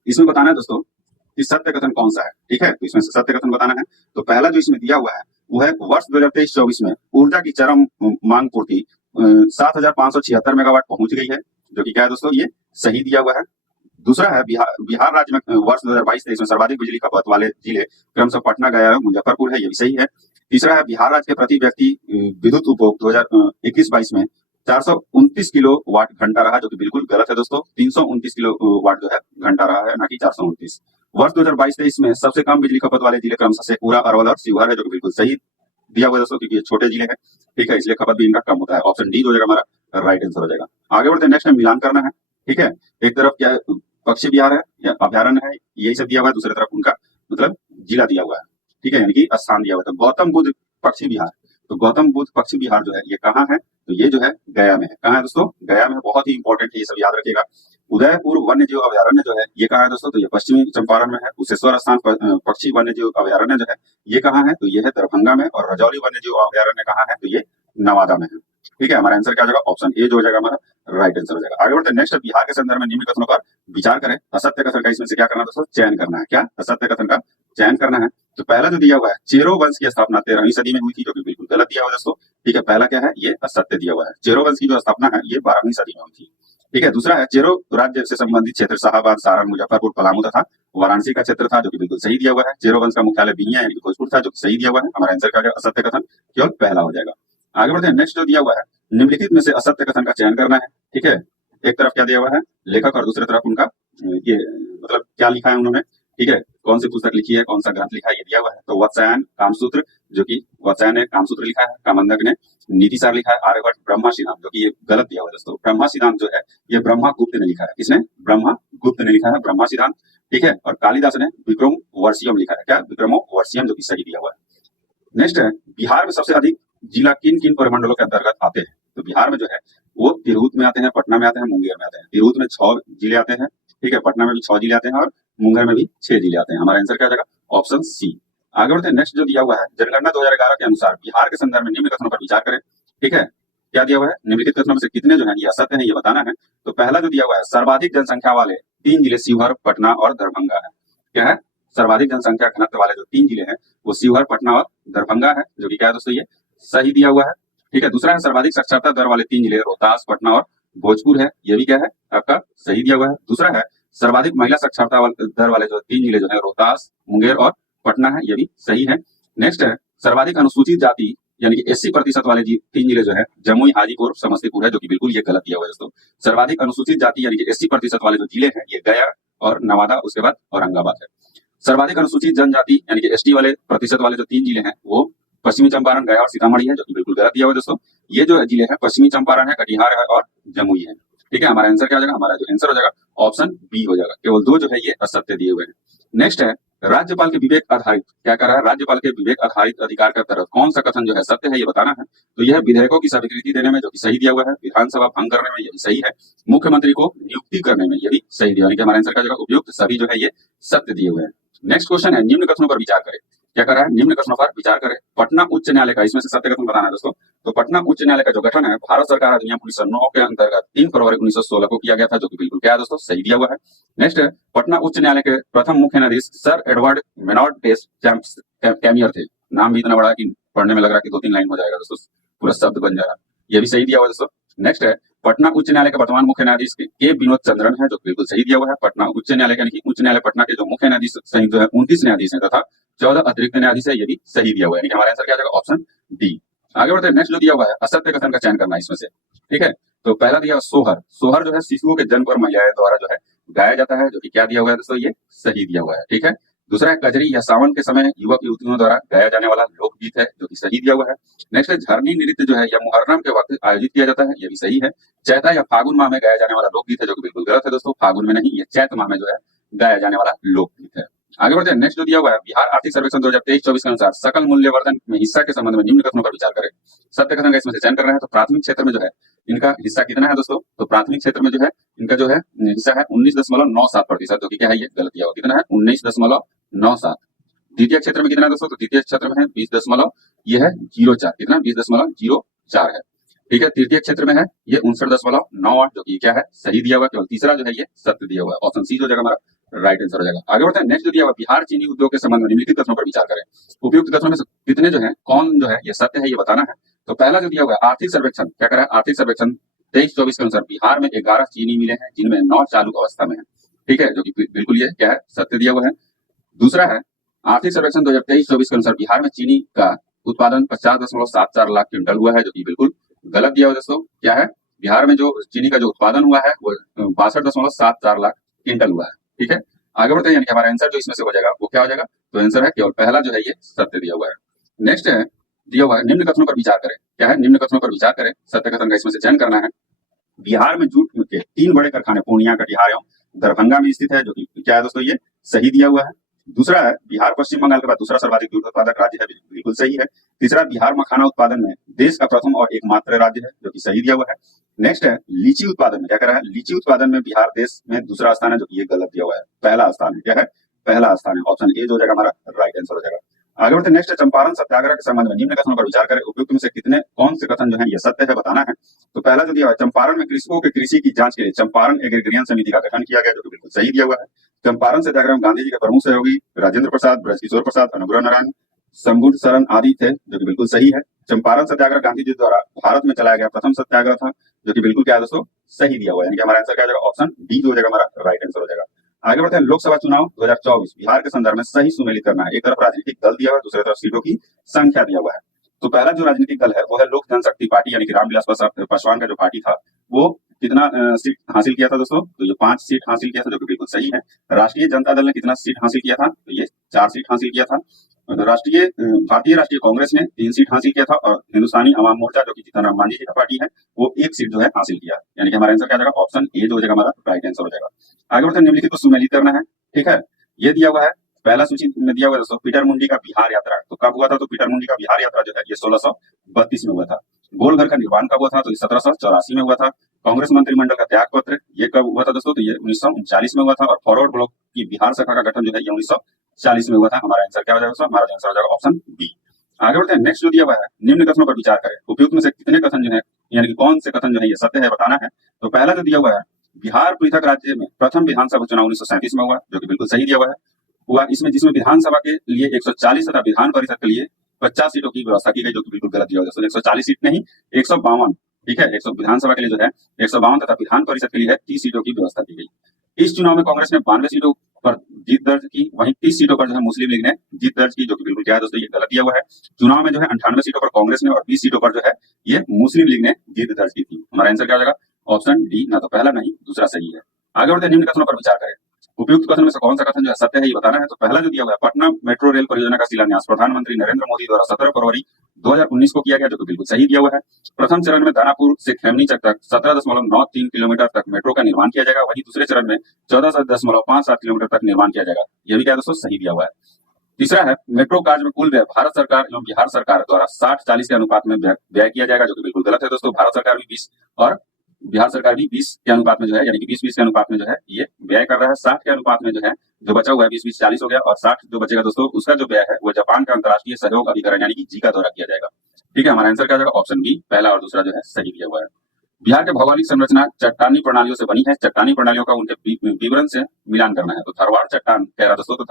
इसमें बताना है दोस्तों कि सत्य कथन कौन सा है। ठीक है, तो इसमें से सत्य कथन बताना है। तो पहला जो इसमें दिया हुआ है वो है, वर्ष 2023-24 में ऊर्जा की चरम मांग पूर्ति 7,576 मेगावाट पहुंच गई है, जो कि क्या है दोस्तों? ये सही दिया हुआ है। दूसरा है, बिहार राज्य में वर्ष 2022-23 में सर्वाधिक बिजली खपत वाले जिले क्रमशः पटना, गया, मुजफ्फरपुर है, ये भी सही है। तीसरा है बिहार राज्य के प्रति व्यक्ति विद्युत उपभोग 2021-22 में 429 किलो वाट घंटा रहा, जो कि बिल्कुल गलत है दोस्तों। 329 किलो वाट जो है घंटा रहा है, ना कि 429। वर्ष 2022-23 में सबसे कम बिजली खपत वाले जिले क्रमशः शेखपुरा, अरवल और शिवहर है, जो कि बिल्कुल सही दिया हुआ है दोस्तों, क्योंकि ये छोटे जिले हैं, ठीक है, इसलिए खपत भी इनका कम होता है। ऑप्शन डी हो जाएगा हमारा राइट आंसर हो जाएगा। आगे बढ़ते हैं, नेक्स्ट में मिलान करना है, ठीक है। एक तरफ क्या पक्षी विहार है या अभ्यारण्य है, यही सब दिया हुआ है, दूसरी तरफ उनका मतलब जिला दिया हुआ है, ठीक है, यानी कि स्थान दिया हुआ है। तो गौतम बुद्ध पक्षी विहार, तो गौतम बुद्ध पक्षी विहार जो है ये कहाँ है, तो ये जो है गया में है। कहाँ है दोस्तों, गया में। बहुत ही इंपॉर्टेंट है, ये सब याद रखिएगा। उदयपुर वन्य जीव अभ्यारण्य जो है ये कहाँ है दोस्तों, तो ये पश्चिमी चंपारण में है। कुशेश्वर स्थान पक्षी वन्य जीव अभ्यारण्य जो है ये कहाँ है, तो ये है दरभंगा में। और रजौली वन्य जीव अभ्यारण्य कहाँ है, तो ये नवादा में है, ठीक है। हमारा आंसर क्या हो जाएगा, ऑप्शन ए जो हो जाएगा हमारा राइट आंसर हो जाएगा। आगे बढ़ते हैं, नेक्स्ट बिहार के संदर्भ में निम्न कथनों पर विचार करें। असत्य कथन का इसमें से क्या करना है दोस्तों, चयन करना है। क्या असत्य कथन का चयन करना है। तो पहला जो दिया हुआ है, चेरो वंश की स्थापना 13वीं सदी में हुई थी, जो कि बिल्कुल गलत दिया हुआ है दोस्तों, ठीक है। पहला क्या है, ये असत्य दिया हुआ है। चेरो वंश की जो स्थापना है ये 12वीं सदी में हुई थी, ठीक है। दूसरा है, चेरो राज्य से संबंधित क्षेत्र शाहाबाद, सारण, मुजफ्फरपुर, पलामू तथा वाराणसी का क्षेत्र था, जो कि बिल्कुल सही दिया हुआ है। चेरो वंश का मुख्यालय बिहिया यानी कि भोजपुर था, जो कि सही दिया हुआ है। हमारा आंसर क्या हो जाएगा, असत्य कथन केवल पहला हो जाएगा। आगे बढ़ते हैं, नेक्स्ट जो दिया हुआ है, निम्नलिखित में से असत्य कथन का चयन करना है, ठीक है। एक तरफ क्या दिया हुआ है, लेखक, और दूसरी तरफ उनका ये मतलब क्या लिखा है उन्होंने, ठीक है, कौन सी पुस्तक लिखी है, कौन सा ग्रंथ लिखा है, ये दिया हुआ है। तो वात्स्यायन कामसूत्र, जो कि वात्स्यायन ने कामसूत्र लिखा है, कामंदक ने नीतिसार लिखा है, आर्यभट्ट ब्रह्मा सिद्धांत, जो कि ये गलत दिया हुआ है दोस्तों। ब्रह्मा सिद्धांत जो है ये ब्रह्मा गुप्त ने लिखा है। किसने, ब्रह्मा गुप्त ने लिखा है ब्रह्मा सिद्धांत, ठीक है। और कालिदास ने विक्रम वर्षियम लिखा है। क्या, विक्रमो वर्षियम, जो कि सही दिया हुआ है। नेक्स्ट है, बिहार में सबसे अधिक जिला किन किन परिमंडलों के अंतर्गत आते हैं। तो बिहार में जो है वो तिरहुत में आते हैं, पटना में आते हैं, मुंगेर में आते हैं। तिरहुत में 6 जिले आते हैं, ठीक है, पटना में भी 6 जिले आते हैं, और मुंगेर में भी 6 जिले आते हैं। हमारा आंसर क्या जाएगा, ऑप्शन सी। आगे बढ़ते हैं, नेक्स्ट जो दिया हुआ है, जनगणना 2011 के अनुसार बिहार के संदर्भ में निम्न कथनों पर विचार करें, ठीक है। क्या दिया हुआ है, निम्नलिखित कथनों में से कितने जो है ये असत्य है, ये बताना है। तो पहला जो दिया हुआ है, सर्वाधिक जनसंख्या वाले 3 जिले शिवहर, पटना और दरभंगा है। क्या है, सर्वाधिक जनसंख्या घनत्व वाले जो 3 जिले हैं वो शिवहर, पटना और दरभंगा है, जो कि क्या है दोस्तों, ये सही दिया हुआ है, ठीक है। दूसरा है, सर्वाधिक साक्षरता दर वाले 3 जिले रोहतास, पटना और भोजपुर है, ये भी क्या है आपका सही दिया हुआ है। दूसरा है, सर्वाधिक महिला साक्षरता दर वाले जो 3 जिले जो है रोहतास, मुंगेर और पटना है, ये भी सही है। नेक्स्ट है, सर्वाधिक अनुसूचित जाति यानी कि 80% वाले 3 जिले जो है जमुई, हाजीपुर, समस्तीपुर है, जो कि बिल्कुल ये गलत दिया हुआ है दोस्तों। सर्वाधिक अनुसूचित जाति यानी कि 80% वाले जो जिले हैं ये गया और नवादा, उसके बाद औरंगाबाद है। सर्वाधिक अनुसूचित जनजाति यानी कि एसटी वाले प्रतिशत वाले जो 3 जिले हैं वो पश्चिमी चंपारण, गया और सीतामढ़ी है, जो कि बिल्कुल गलत दिया हुआ है दोस्तों। ये जो जिले हैं पश्चिमी चंपारण है, कटिहार है और जमुई है, ठीक है। हमारा आंसर क्या हो जाएगा, हमारा जो आंसर हो जाएगा ऑप्शन बी हो जाएगा। केवल 2 जो है ये असत्य दिए हुए हैं। नेक्स्ट है, राज्यपाल के विवेक आधारित, क्या कर रहा है, राज्यपाल के विवेक आधारित अधिकार का तरफ कौन सा कथन जो है सत्य है, ये बताना है। तो यह विधेयकों की स्वीकृति देने में, जो कि सही दिया हुआ है। विधानसभा भंग करने में, ये भी सही है। मुख्यमंत्री को नियुक्ति करने में, ये भी सही दिया, यानी कि हमारा आंसर क्या जाएगा, उपयुक्त सभी जो है ये सत्य दिए हुए हैं। नेक्स्ट क्वेश्चन है, निम्न कथनों पर विचार करें। क्या कर रहा है, निम्न कथनों पर विचार करें। पटना उच्च न्यायालय का इसमें से सत्य कथन बताना है दोस्तों। तो पटना उच्च न्यायालय का जो गठन है भारत सरकार अधिनियम 1909 के अंतर्गत 3 फरवरी 1916 को किया गया था, जो कि बिल्कुल क्या है दोस्तों, सही दिया हुआ है। नेक्स्ट है, पटना उच्च न्यायालय के प्रथम मुख्य न्यायाधीश सर एडवर्ड मेनॉर्ड डेस कैमियर थे। नाम भी इतना बड़ा कि पढ़ने में लग रहा है कि 2-3 लाइन हो जाएगा दोस्तों, पूरा शब्द बन जाएगा, ये भी सही दिया हुआ है दोस्तों। नेक्स्ट है, पटना उच्च न्यायालय के वर्तमान मुख्य न्यायाधीश के विनोद चंद्रन है, जो बिल्कुल सही दिया हुआ है। पटना उच्च न्यायालय यानी कि उच्च न्यायालय पटना के जो मुख्य न्यायाधीश संयुक्त है 29 न्यायाधीश है तथा 14 अतिरिक्त न्यायाधीश है, ये भी सही दिया हुआ है, हमारा आंसर क्या जाएगा, ऑप्शन डी। आगे बढ़ते हैं, नेक्स्ट जो दिया हुआ है, असत्य कथन का चयन करना है इसमें से, ठीक है। तो पहला दिया सोहर, सोहर जो है शिशुओं के जन्म पर महिलाएं द्वारा जो है गाया जाता है, जो कि क्या दिया हुआ है दोस्तों, ये सही दिया हुआ है, ठीक है। दूसरा है, कजरी या सावन के समय युवक युवतियों द्वारा गाया जाने वाला लोकगीत है, जो कि सही दिया हुआ है। नेक्स्ट है, झरनी नृत्य जो है या मुहर्रम के वक्त आयोजित किया जाता है, ये भी सही है। चैता या फागुन माह में गाया जाने वाला लोकगीत है, जो कि बिल्कुल गलत है दोस्तों, फागुन में नहीं, ये चैत माह में जो है गाया जाने वाला लोकगीत है। आगे बढ़ते हैं, नेक्स्ट जो दिया हुआ है, बिहार आर्थिक सर्वेक्षण 2023-24 के अनुसार सकल मूल्यवर्धन में हिस्सा के संबंध में निम्न कथनों पर विचार करें। सत्य कथन का इसमें से चयन करना है। तो प्राथमिक क्षेत्र में जो है इनका हिस्सा कितना है दोस्तों, तो प्राथमिक क्षेत्र में जो है इनका जो है हिस्सा है 19.97%, जो कि क्या है, ये गलत दिया हुआ, कितना है 19.97। द्वितीय क्षेत्र में कितना है दोस्तों, तो द्वितीय क्षेत्र में है 20 ये है 04, कितना 20.04 है, ठीक है। तृतीय क्षेत्र में है ये 59.98, जो कि क्या है, सही दिया हुआ। केवल तीसरा जो है ये सत्य दिया हुआ है, ऑप्शन सी जो जगह हमारा राइट आंसर हो जाएगा। आगे बढ़ते हैं, नेक्स्ट जो दिया हुआ, बिहार चीनी उद्योग के संबंध में निम्नलिखित कथनों पर विचार करें। उपयुक्त कथनों में से कितने जो है, कौन जो है ये सत्य है, ये बताना है। तो पहला जो दिया हुआ है, आर्थिक सर्वेक्षण, क्या करा है, आर्थिक सर्वेक्षण 23-24 के अनुसार बिहार में 11 चीनी मिले हैं, जिनमें 9 चालू अवस्था में है, ठीक है, जो कि बिल्कुल ये क्या है, सत्य दिया हुआ है। दूसरा है, आर्थिक सर्वेक्षण 2023-24 के अनुसार बिहार में चीनी का उत्पादन 50.74 लाख क्विंटल हुआ है, जो कि बिल्कुल गलत दिया हुआ है दोस्तों। क्या है, बिहार में जो चीनी का जो उत्पादन हुआ है वो 62.74 लाख क्विंटल हुआ है। ठीक है, आगे बढ़ते हैं, यानी कि हमारा आंसर जो इसमें से हो जाएगा वो क्या हो जाएगा, तो आंसर है केवल पहला जो है ये सत्य दिया हुआ है। नेक्स्ट है, दिया हुआ है निम्न कथनों पर विचार करें। क्या है, निम्न कथनों पर विचार करें, सत्य कथन का इसमें से चयन करना है। बिहार में जूट के 3 बड़े कारखाने पूर्णिया, कटिहार एवं दरभंगा में स्थित है, जो कि क्या है दोस्तों, ये सही दिया हुआ है। दूसरा है, बिहार पश्चिम बंगाल के बाद दूसरा सर्वाधिक दूध उत्पादक राज्य है, बिल्कुल सही है। तीसरा, बिहार मखाना उत्पादन में देश का प्रथम और एकमात्र राज्य है, जो कि सही दिया हुआ है। नेक्स्ट है, लीची उत्पादन में क्या कर रहा है, लीची उत्पादन में बिहार देश में दूसरा स्थान है, जो कि ये गलत दिया हुआ है, पहला स्थान है। क्या है, पहला स्थान है। ऑप्शन ए जो हो जाएगा हमारा राइट आंसर हो जाएगा। आगे बढ़ते नेक्स्ट है, चंपारण सत्याग्रह के संबंध में निम्न कथनों पर विचार करें, उपयुक्त में से कितने कौन से कथन जो है ये सत्य है बताना है। तो पहला जो दिया है, चंपारण में कृषकों के कृषि की जांच के लिए चंपारण एग्रीगेरियन समिति का गठन किया गया, जो कि बिल्कुल सही दिया हुआ है। चंपारण सत्याग्रह में गांधी जी के प्रमुख सहयोगी राजेंद्र प्रसाद, ब्रजकिशोर प्रसाद, अनुग्रह नारायण, शंभुट शरण आदि थे, जो कि बिल्कुल सही है। चंपारण सत्याग्रह गांधी जी द्वारा भारत में चलाया गया प्रथम सत्याग्रह था, जो कि बिल्कुल क्या है दोस्तों, सही दिया हुआ है, यानी कि हमारा आंसर क्या हो जाएगा, ऑप्शन डी जो हो जाएगा हमारा राइट आंसर हो जाएगा। आगे बढ़ते हैं, लोकसभा चुनाव 2024 बिहार के संदर्भ में सही सुमेलित करना है। एक तरफ राजनीतिक दल दिया हुआ है, दूसरी तरफ सीटों की संख्या दिया हुआ है। तो पहला जो राजनीतिक दल है वो है लोक जनशक्ति पार्टी, यानी कि रामविलास पासवान का जो पार्टी था वो कितना सीट हासिल किया था दोस्तों, तो ये 5 सीट हासिल किया था, जो कि बिल्कुल सही है। राष्ट्रीय जनता दल ने कितना सीट हासिल किया था, तो ये 4 सीट हासिल किया था। भारतीय राष्ट्रीय कांग्रेस ने 3 सीट हासिल किया था, और हिंदुस्तानी अवाम मोर्चा जो कि जीतन राम मांझी जी का पार्टी है वो 1 सीट जो है हासिल किया, यानी कि हमारा आंसर क्या हो जाएगा, ऑप्शन ए जो हो जाएगा हमारा राइट आंसर हो जाएगा। आगे बढ़ते निम्नलिखित को सुमेलित करना है। ठीक है, ये दिया हुआ है, पहला सूची में दिया हुआ है दोस्तों, पीटर मुंडी का बिहार यात्रा तो कब हुआ था, तो पीटर मुंडी का बिहार यात्रा जो है ये 1632 में हुआ था। गोलघर का निर्माण कब हुआ था, तो ये 1784 में हुआ था। कांग्रेस मंत्रिमंडल का त्याग पत्र ये कब हुआ था दोस्तों, तो ये 1939 में हुआ था। और फॉरवर्ड ब्लॉक की बिहार शाखा का गठन जो है ये 1940 में हुआ था। हमारा आंसर क्या हो जाएगा दोस्तों, हमारा आंसर हो जाएगा ऑप्शन बी। आगे बढ़ते हैं, नेक्स्ट जो दिया हुआ है, निम्न कथनों पर विचार करें, उपयुक्त में से कितने कथन जो है, यानी कि कौन से कथन जो है ये सत्य है बताना है। तो पहला जो दिया हुआ है, बिहार पृथक राज्य में प्रथम विधानसभा चुनाव 1937 में हुआ, जो कि बिल्कुल सही दिया हुआ है। इसमें जिसमें विधानसभा के लिए 140 तथा विधान परिषद के लिए 50 सीटों की व्यवस्था की गई, जो कि बिल्कुल गलत दिया हुआ है। 140 सीट नहीं, 152। ठीक है, 100 विधानसभा के लिए जो है 152 तथा विधान परिषद के लिए है 30 सीटों की व्यवस्था की गई। इस चुनाव में कांग्रेस ने 92 सीटों पर जीत दर्ज की, वहीं 30 सीटों पर जो है मुस्लिम लीग ने जीत दर्ज की, जो कि बिल्कुल क्या है दोस्तों, ये गलत दिया हुआ है। चुनाव में जो है 98 सीटों पर कांग्रेस ने और 20 सीटों पर जो है ये मुस्लिम लीग ने जीत दर्ज की थी। हमारा आंसर क्या हो जाएगा, ऑप्शन डी, ना तो पहला नहीं दूसरा सही है। आगे बढ़ते निम्न कथनों पर विचार करें, उपयुक्त कथन में से कौन सा कथन जो है सत्य है ये बताना है। तो पहला जो दिया हुआ है, पटना मेट्रो रेल परियोजना का शिलान्यास प्रधानमंत्री नरेंद्र मोदी द्वारा 17 फरवरी 2019 को किया गया, जो कि बिल्कुल सही दिया हुआ है। प्रथम चरण में दानापुर से खेमनी तक 17.93 किलोमीटर तक मेट्रो का निर्माण किया जाएगा, वहीं दूसरे चरण में 14.57 किलोमीटर तक निर्माण किया जाएगा, यह भी क्या दोस्तों सही दिया हुआ है। तीसरा है, मेट्रो कार्य में कुल व्यय भारत सरकार एवं बिहार सरकार द्वारा 60-40 के अनुपात में व्यय किया जाएगा, जो कि बिल्कुल गलत है दोस्तों। भारत सरकार भी 20 और बिहार सरकार भी 20 के अनुपात में जो है, यानी कि 20-20 के अनुपात में जो है ये व्यय कर रहा है। 60 के अनुपात में जो है, जो बचा हुआ है 20-20 40 हो गया, और 60 जो बचेगा दोस्तों उसका जो व्यय है वो जापान का अंतर्राष्ट्रीय सहयोग अभिकरण यानी कि जी का द्वारा किया जाएगा। ठीक है, हमारा आंसर क्या हो जाएगा, ऑप्शन बी, पहला और दूसरा जो है सही दिया हुआ है। बिहार के भौगोलिक संरचना चट्टानी प्रणालियों से बनी है, चट्टानी प्रणालियों का उनके विवरण से मिलान करना है। तो धरवाड़ चट्टान कह रहा दोस्तों, तो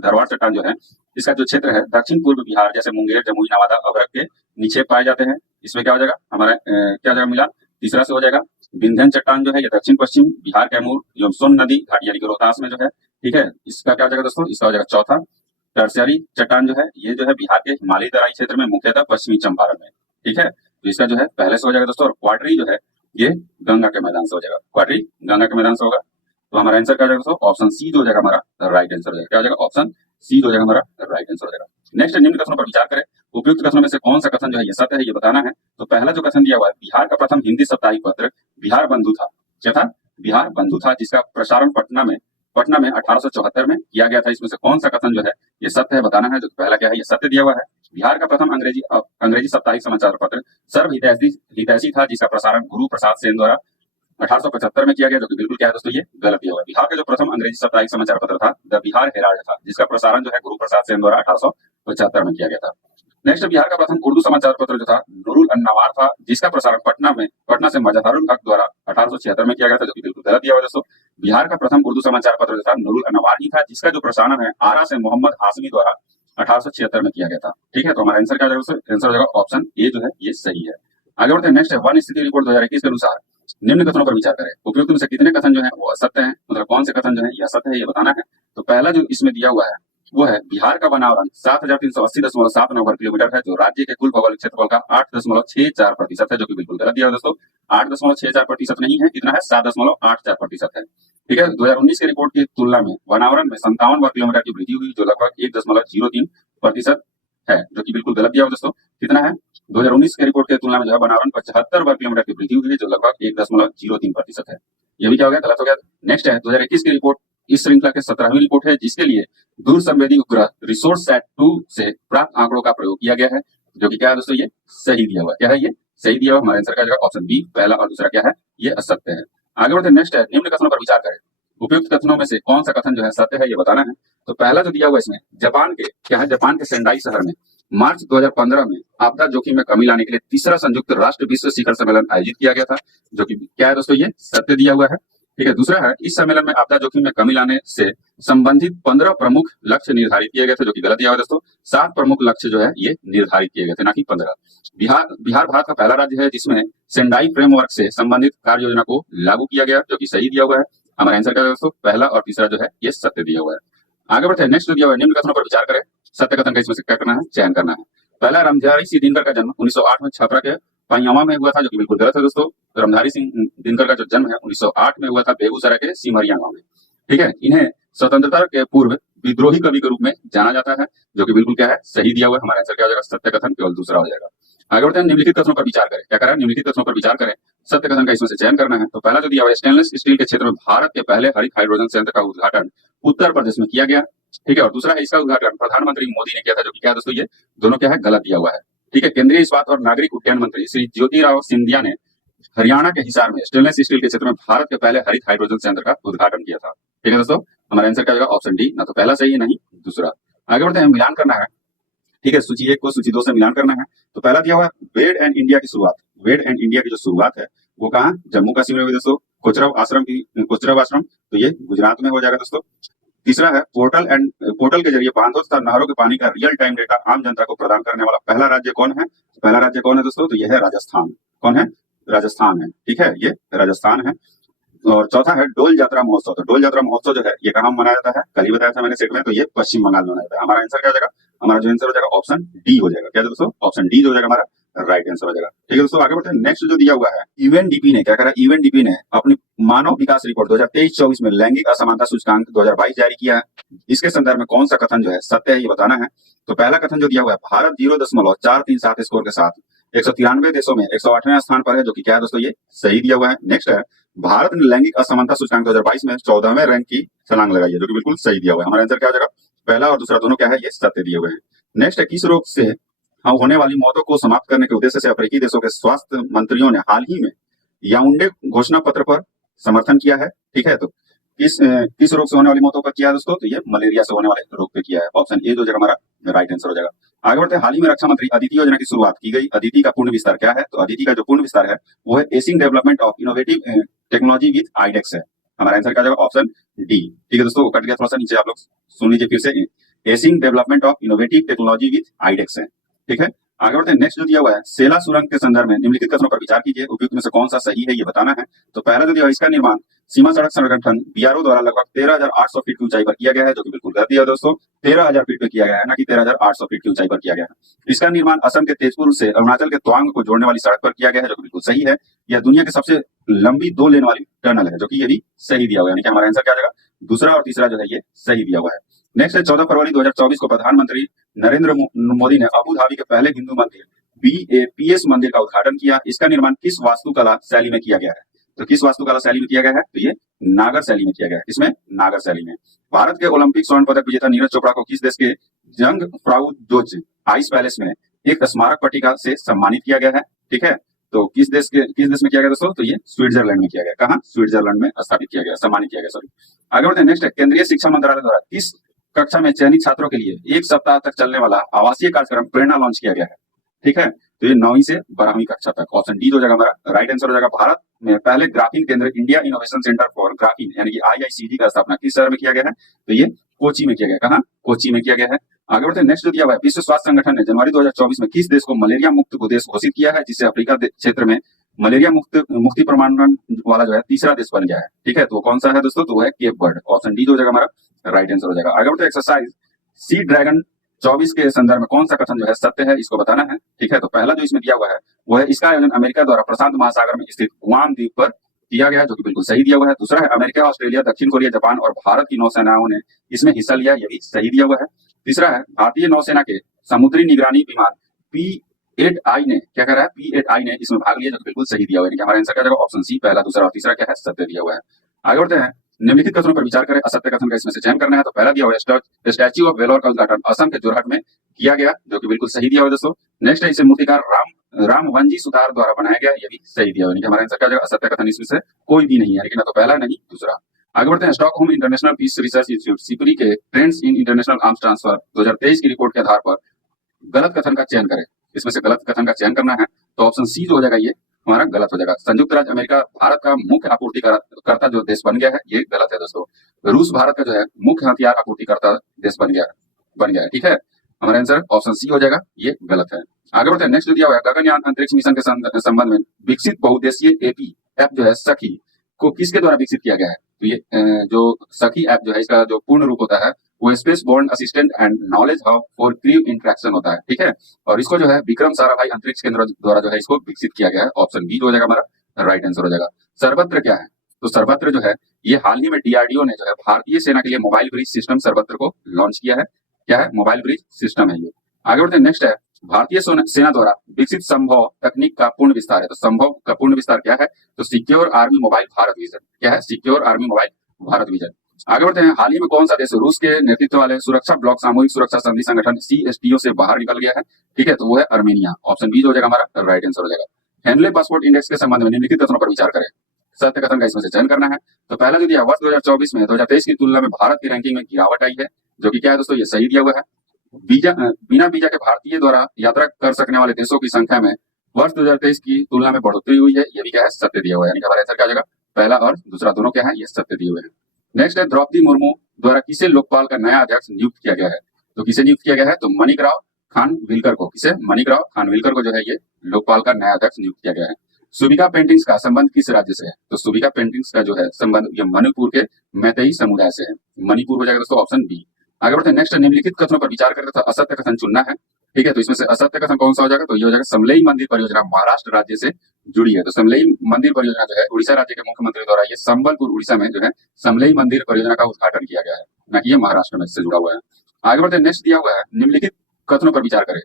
धरवाड़ चट्टान जो है इसका जो क्षेत्र है दक्षिण पूर्व बिहार जैसे मुंगेर, जमुई, नवादा, अभरक के निक्षेप पाए जाते हैं। इसमें क्या हो जाएगा हमारा क्या हो जाएगा मिलान, तीसरा से हो जाएगा। विंध्यन चट्टान जो है ये दक्षिण पश्चिम बिहार कैमूर एवं सोन नदी घाटी यानी कि रोहतास में जो है। ठीक है, इसका क्या हो जाएगा दोस्तों, इसका हो जाएगा चौथा। टर्शियरी चट्टान जो है ये जो है बिहार के हिमालयी तराई क्षेत्र में मुख्यतः पश्चिमी चंपारण में। ठीक है, तो इसका जो है पहले से हो जाएगा दोस्तों। और क्वार्टरी जो है ये गंगा के मैदान से हो जाएगा, क्वार्टरी गंगा के मैदान से होगा। तो हमारा आंसर क्या हो जाएगा दोस्तों, ऑप्शन सी जो हो जाएगा हमारा राइट आंसर हो जाएगा। क्या हो जाएगा, ऑप्शन सी जो हो जाएगा हमारा राइट आंसर हो जाएगा। नेक्स्ट, निम्न कथनों पर विचार करें, उपयुक्त कथनों में से कौन सा कथन जो है ये सत्य है ये बताना है। तो पहला जो कथन दिया हुआ है, बिहार का प्रथम हिंदी साप्ताहिक पत्र बिहार बंधु था। क्या था, बिहार बंधु था, जिसका प्रसारण पटना में 1874 में किया गया था। इसमें से कौन सा कथन जो है ये सत्य है बताना है। जो पहला क्या है, ये सत्य दिया हुआ है। बिहार का प्रथम अंग्रेजी साप्ताहिक समाचार पत्र सर्व हितैषी था, जिसका प्रसारण गुरु प्रसाद सेन द्वारा 1875 में किया गया, जो कि बिल्कुल क्या है दोस्तों ये गलत दिया हुआ है। बिहार का जो प्रथम अंग्रेजी साप्ताहिक समाचार पत्र था द बिहार हेराल्ड था, जिसका प्रसारण जो है गुरु प्रसाद सेन द्वारा 1875 में किया गया था। नेक्स्ट, बिहार का प्रथम उर्दू समाचार पत्र जो था नूरुल अन्नवार था, जिसका प्रसारण पटना से मजहरुल हक द्वारा 1876 में किया गया था, जो कि बिल्कुल गलत दिया हुआ है दोस्तों। बिहार का प्रथम उर्दू समाचार पत्र जो था नूरुल अन्नवार ही था, जिसका जो प्रसारण है आरा से मोहम्मद हाशमी द्वारा 1876 में किया गया था। ठीक है, तो हमारा आंसर क्या हो जाएगा, आंसर हो जाएगा ऑप्शन ए जो है ये सही है। आगे बढ़ते हैं, नेक्स्ट है, वन स्थिति रिपोर्ट 2021 के अनुसार निम्न कथनों पर विचार करें, उपयुक्त में से कितने कथन जो है वो असत्य है, मतलब कौन से कथन जो है ये असत्य है ये बताना है। तो पहला जो इसमें दिया हुआ है वो है बिहार का बनावरण 7,380.79 वर्ग किलोमीटर है, जो राज्य के कुल भौगोलिक क्षेत्रफल का 8.64% है, जो कि बिल्कुल गलत दिया है दोस्तों। 8.64% नहीं है, कितना है 7.84% है। ठीक है, 2019 के रिपोर्ट की तुलना में बनावरण में 57 वर्ग किलोमीटर की वृद्धि हुई, जो लगभग 1.03% है, जो कि बिल्कुल गलत दिया है दोस्तों। कितना है 2019 के रिपोर्ट की तुलना में जो है बनावरण 75 वर्ग किलोमीटर की वृद्धि हुई है, जो लगभग 1.03% है। ये भी क्या हो गया, गलत हो गया। नेक्स्ट है 2021 की रिपोर्ट, इस श्रृंखला के 17वीं रिपोर्ट है, जिसके लिए दूर संवेदी उपग्रह रिसोर्स सैट 2 से प्राप्त आंकड़ों का प्रयोग किया गया है, जो कि क्या है दोस्तों, ये सही दिया हुआ है। क्या है, ये सही दिया हुआ। हमारा आंसर का जो ऑप्शन बी पहला और दूसरा क्या है, ये असत्य है। आगे बढ़ते नेक्स्ट है, निम्न कथनों पर विचार करें। उपयुक्त कथनों में से कौन सा कथन जो है सत्य है, ये बताना है। तो पहला जो दिया हुआ इसमें, जापान के क्या है, जापान के सेंडाई शहर में मार्च 2015 में आपदा जोखिम में कमी लाने के लिए तीसरा संयुक्त राष्ट्र विश्व शिखर सम्मेलन आयोजित किया गया था, जो कि क्या है दोस्तों, ये सत्य दिया हुआ है। ठीक है, दूसरा है, इस सम्मेलन में आपदा जोखिम में कमी लाने से संबंधित 15 प्रमुख लक्ष्य निर्धारित किए गए थे, जो कि गलत दिया हुआ है दोस्तों। 7 प्रमुख लक्ष्य जो है ये निर्धारित किए गए थे, ना कि 15। बिहार भारत का पहला राज्य है जिसमें सेंडाई फ्रेमवर्क से संबंधित कार्य योजना को लागू किया गया, जो कि सही दिया हुआ है। हमारा आंसर क्या है दोस्तों, पहला और तीसरा जो है ये सत्य दिया हुआ है। आगे बढ़ते हैं, नेक्स्ट दिया हुआ है, निम्न कथनों पर विचार करें। सत्य कथन का इसमें से क्या करना है, चयन करना है। पहला, रामधारी सिंह दिनकर का जन्म 1908 में छपरा के पाइयामा में हुआ था, जो कि बिल्कुल गलत है दोस्तों। रामधारी सिंह दिनकर का जो जन्म है 1908 में हुआ था बेगूसराय के सिमरिया गांव में। ठीक है, इन्हें स्वतंत्रता के पूर्व विद्रोही कवि के रूप में जाना जाता है, जो कि बिल्कुल क्या है, सही दिया हुआ है। हमारा आंसर क्या हो जाएगा, सत्य कथन केवल दूसरा हो जाएगा। आगे बढ़ते हैं, निम्नलिखित कथनों पर विचार करें। क्या करें, निम्नलिखित कथनों पर विचार करें, सत्य कथन का इसमें से चयन करना है। तो पहला जो दिया हुआ है, स्टेनलेस स्टील के क्षेत्र में भारत के पहले हरित हाइड्रोजन संयंत्र का उद्घाटन उत्तर प्रदेश में किया गया। ठीक है, और दूसरा है, इसका उद्घाटन प्रधानमंत्री मोदी ने किया था, जो कि क्या है दोस्तों, ये दोनों क्या है, गलत दिया हुआ है। ठीक है, केंद्रीय इस्पात और नागरिक उड्डयन मंत्री श्री ज्योतिराव सिंधिया ने हरियाणा के हिसार में स्टेनलेस स्टील के क्षेत्र में भारत के पहले हरित हाइड्रोजन संयंत्र का उद्घाटन किया था। ठीक है दोस्तों, हमारा आंसर क्या होगा, ऑप्शन डी, ना तो पहला सही है नहीं दूसरा। आगे बढ़ते हैं, मिलान करना है। ठीक है, सूची 1 को सूची 2 से मिलान करना है। तो पहला दिया हुआ है, वेड एंड इंडिया की शुरुआत। वेड एंड इंडिया की जो शुरुआत है वो कहाँ, जम्मू कश्मीर में हुई दोस्तों। कोचरब आश्रम, तो ये गुजरात में हो जाएगा दोस्तों। तीसरा है, पोर्टल के जरिए बांधों तथा नहरों के पानी का रियल टाइम डेटा आम जनता को प्रदान करने वाला पहला राज्य कौन है। पहला राज्य कौन है दोस्तों, तो यह है राजस्थान। कौन है, राजस्थान है। ठीक है, ये राजस्थान है। और चौथा है डोल यात्रा महोत्सव। तो डोल यात्रा महोत्सव जो है ये कहाँ मनाया जाता है, कल ही बताया था मैंने सेट में, तो ये पश्चिम बंगाल में मनाया जाता है। हमारा आंसर क्या हो जाएगा, हमारा जो आंसर हो जाएगा ऑप्शन डी हो जाएगा। क्या दोस्तों, ऑप्शन डी जो हो जाएगा हमारा राइट आंसर हो जाएगा। ठीक है दोस्तों, आगे बढ़ते हैं। नेक्स्ट जो दिया हुआ है, यूएनडीपी ने क्या करा, यूएनडीपी ने अपनी मानव विकास रिपोर्ट 2023-24 में लैंगिक असमानता सूचकांक 2022 जारी किया है। इसके संदर्भ में कौन सा कथन जो है सत्य है, ये बताना है। तो पहला कथन जो दिया हुआ है, भारत 0.437 स्कोर के साथ 193 देशों में 108वें स्थान पर है, जो कि क्या है दोस्तों, ये सही दिया हुआ है। नेक्स्ट है, भारत ने लैंगिक असमानता सूचकांक 2022 में 14वें रैंक की छलांग लगाई है, जो कि बिल्कुल सही दिया हुआ है। हमारा आंसर क्या हो जाएगा, पहला और दूसरा दोनों क्या है, ये सत्य दिए हुए हैं। नेक्स्ट है, किस रोग से होने वाली मौतों को समाप्त करने के उद्देश्य से अफ्रीकी देशों के स्वास्थ्य मंत्रियों ने हाल ही में याउंडे घोषणा पत्र पर समर्थन किया है। ठीक है, तो किस रोग से होने वाली मौतों पर किया है दोस्तों, तो ये मलेरिया से होने वाले रोग पे किया है। ऑप्शन ए जो जाएगा हमारा राइट आंसर हो जाएगा। आगे बढ़ते हैं, हाल ही में रक्षा मंत्री अदिति योजना की शुरुआत की गई। अदिति का पूर्ण विस्तार क्या है, तो अदिति का जो पूर्ण विस्तार है वो है acing development of innovative technology with iDEX है। हमारा आंसर क्या जाएगा, ऑप्शन डी। ठीक है दोस्तों, कट गया थोड़ा सा नीचे, आप लोग सुन लीजिए फिर से, acing development of innovative technology with iDEX है। ठीक है, आगे बढ़ते हैं। नेक्स्ट जो दिया हुआ है, सेला सुरंग के संदर्भ में निम्नलिखित कथनों पर विचार कीजिए, उपयुक्त में से कौन सा सही है, ये बताना है। तो पहला जो दिया हुआ है, इसका निर्माण सीमा सड़क संगठन बीआरओ द्वारा लगभग 13,800 फीट की ऊंचाई पर किया गया है, जो कि बिल्कुल गलत दिया है दोस्तों। 13,000 फीट पे किया गया है, ना कि 13,800 फीट की ऊंचाई पर किया गया है। इसका निर्माण असम के तेजपुर से अरुणाचल के तवांग को जोड़ने वाली सड़क पर किया गया है, जो कि बिल्कुल सही है। यह दुनिया की सबसे लंबी 2 लेन वाली टनल है, जो कि ये भी सही दिया हुआ है। यानी कि हमारा आंसर क्या आ जाएगा, दूसरा और तीसरा जो है ये सही दिया हुआ है। नेक्स्ट है, 14 फरवरी 2024 को प्रधानमंत्री नरेंद्र मोदी ने अबू धाबी के पहले हिंदू मंदिर BAPS मंदिर का उद्घाटन किया। इसका निर्माण किस वास्तुकला शैली में किया गया है, तो किस वास्तुकला शैली में किया गया है, तो ये नागर शैली में किया गया है। इसमें नागर शैली में। भारत के ओलंपिक स्वर्ण पदक विजेता नीरज चोपड़ा को किस देश के जंग फ्राउडोज आइस पैलेस में एक स्मारक पट्टिका से सम्मानित किया गया है। ठीक है, तो किस देश में किया गया दोस्तों, तो ये स्विट्जरलैंड में किया गया। कहाँ, स्विट्जरलैंड में स्थापित किया गया, सम्मानित किया गया, सॉरी। आगे बढ़ते हैं। नेक्स्ट है, केंद्रीय शिक्षा मंत्रालय द्वारा किस कक्षा में चयनित छात्रों के लिए 1 सप्ताह तक चलने वाला आवासीय कार्यक्रम प्रेरणा लॉन्च किया गया है। ठीक है, तो ये 9वीं से 12वीं कक्षा तक। ऑप्शन डी जो जाएगा हमारा राइट आंसर हो जाएगा। भारत में पहले ग्राफीन केंद्र India innovation centre for graphene यानी कि IICG का स्थापना किस शहर में किया गया है, तो ये कोची में किया गया। कहाँ, कोची में किया गया है। आगे बढ़ते हैं। नेक्स्ट जो दिया हुआ है, विश्व स्वास्थ्य संगठन ने जनवरी 2024 में किस देश को मलेरिया मुक्त देश घोषित किया है, जिससे अफ्रीका क्षेत्र में मलेरिया मुक्ति प्रमाणन वाला जो है तीसरा देश बन गया है। ठीक है, तो कौन सा है दोस्तों, तो वो है केप वर्ड। ऑप्शन डी जो हो जाएगा हमारा राइट आंसर हो जाएगा। आगे बढ़ते हैं। एक्सरसाइज सी ड्रैगन 24 के संदर्भ में कौन सा कथन जो है सत्य है, इसको बताना है। ठीक है, तो पहला जो इसमें दिया हुआ है वो है इसका आयोजन अमेरिका द्वारा प्रशांत महासागर में स्थित गुआम द्वीप पर किया गया है, जो कि बिल्कुल सही दिया हुआ है। दूसरा है अमेरिका, ऑस्ट्रेलिया, दक्षिण कोरिया, जापान और भारत की नौसेनाओं ने इसमें हिस्सा लिया, यह भी सही दिया हुआ है। तीसरा है भारतीय नौसेना के समुद्री निगरानी विमान P-8I ने क्या कह रहा है, P-8I ने इसमें भाग लिया, जो कि बिल्कुल सही दिया हुआ है। हमारा आंसर क्या जाएगा, ऑप्शन सी पहला, दूसरा और तीसरा क्या है, सत्य दिया हुआ है। आगे बढ़ते हैं, निम्नलिखित कथनों पर विचार करें, असत्य कथन का इसमें से चयन करना है। तो पहला दिया हुआ है स्टैच्यू ऑफ वेलोर का उद्घाटन असम के जोरहट में किया गया, जो कि बिल्कुल सही दिया हुआ है दोस्तों। नेक्स्ट है इसे मूर्तिकार रामवंजी सुतार द्वारा बनाया गया, ये भी सही दिया हुआ है। हमारा आंसर क्या जाएगा, असत्य कथन इसमें से कोई भी नहीं है, लेकिन ना तो पहला नहीं दूसरा। आगे बढ़ते हैं, Stockholm International Peace Research Institute SIPRI के trends in international arms transfer 2023 की रिपोर्ट के आधार पर गलत कथन का चयन करें। इसमें से गलत कथन का चयन करना है, तो ऑप्शन सी जो हो जाएगा ये हमारा गलत हो जाएगा। संयुक्त राज्य अमेरिका भारत का मुख्य आपूर्तिकर्ता जो देश बन गया है, ये गलत है दोस्तों। रूस भारत का जो है मुख्य हथियार आपूर्तिकर्ता देश बन गया है। ठीक है, हमारा आंसर ऑप्शन सी हो जाएगा, ये गलत है। आगे बढ़ते हैं, नेक्स्ट दिया हुआ है गगनयान अंतरिक्ष मिशन के संबंध में विकसित बहुउद्देशीय एपी ऐप जो है सखी को किसके द्वारा विकसित किया गया है। तो ये जो सखी ऐप जो है, इसका जो पूर्ण रूप होता है वो spaceborne assistant and knowledge hub for crew interaction होता है। ठीक है, और इसको जो है विक्रम साराभाई अंतरिक्ष केंद्र द्वारा जो है इसको विकसित किया गया है। ऑप्शन बी जो हो जाएगा हमारा राइट आंसर हो जाएगा। सर्वत्र क्या है, तो सर्वत्र जो है ये हाल ही में डीआरडीओ ने जो है भारतीय सेना के लिए मोबाइल ब्रिज सिस्टम सर्वत्र को लॉन्च किया है। क्या है, मोबाइल ब्रिज सिस्टम है ये। आगे बढ़ते हैं, नेक्स्ट है भारतीय सेना द्वारा विकसित संभव तकनीक का पूर्ण विस्तार है। तो संभव का पूर्ण विस्तार क्या है, तो secure army mobile Bharat vision. क्या है, secure army mobile Bharat vision. आगे बढ़ते हैं, हाल ही में कौन सा देश रूस के नेतृत्व वाले सुरक्षा ब्लॉक सामूहिक सुरक्षा संधि संगठन CSTO से बाहर निकल गया है। ठीक है, तो वो है अर्मेनिया। ऑप्शन बी जो हो जाएगा हमारा राइट आंसर हो जाएगा। हेनले पासपोर्ट इंडेक्स के संबंध में निम्नलिखित कथनों पर विचार करें। सत्य कथन का इसमें से चयन करना है। तो पहला जो दिया वर्ष 2024 में 2023 की तुलना में भारत की रैंकिंग में गिरावट आई है, जो कि क्या है दोस्तों, ये सही दिया हुआ है। बिना वीजा के भारतीय द्वारा यात्रा कर सकने वाले देशों की संख्या में वर्ष 2023 की तुलना में बढ़ोतरी हुई है, ये भी क्या है, सत्य दिया हुआ है। यानी हमारा आंसर क्या हो जाएगा, पहला और दूसरा दोनों क्या है, ये सत्य दिए हुए हैं। नेक्स्ट है द्रौपदी मुर्मू द्वारा किसे लोकपाल का नया अध्यक्ष नियुक्त किया गया है। तो किसे नियुक्त किया गया है, तो माणिकराव खानविलकर को। किसे, माणिकराव खानविलकर को जो है ये लोकपाल का नया अध्यक्ष नियुक्त किया गया है। सुबिका पेंटिंग्स का संबंध किस राज्य से है, तो सुबिका पेंटिंग्स का जो है संबंध ये मणिपुर के मैतेई समुदाय से है। मणिपुर हो जाएगा दोस्तों, ऑप्शन बी। आगे बढ़ते हैं, नेक्स्ट निम्नलिखित कथनों पर विचार करके तो असत्य कथन चुनना है। ठीक है, तो इसमें से असत्य कथन कौन सा हो जाएगा, तो ये हो जाएगा समलई मंदिर परियोजना महाराष्ट्र राज्य से जुड़ी है। तो समलई मंदिर परियोजना जो है उड़ीसा राज्य के मुख्यमंत्री द्वारा ये संबलपुर उड़ीसा में जो है समलई मंदिर परियोजना का उद्घाटन किया गया है, ना कि ये महाराष्ट्र में से जुड़ा हुआ है। आगे बढ़ते हैं, नेक्स्ट दिया हुआ है निम्नलिखित कथनों पर विचार करें।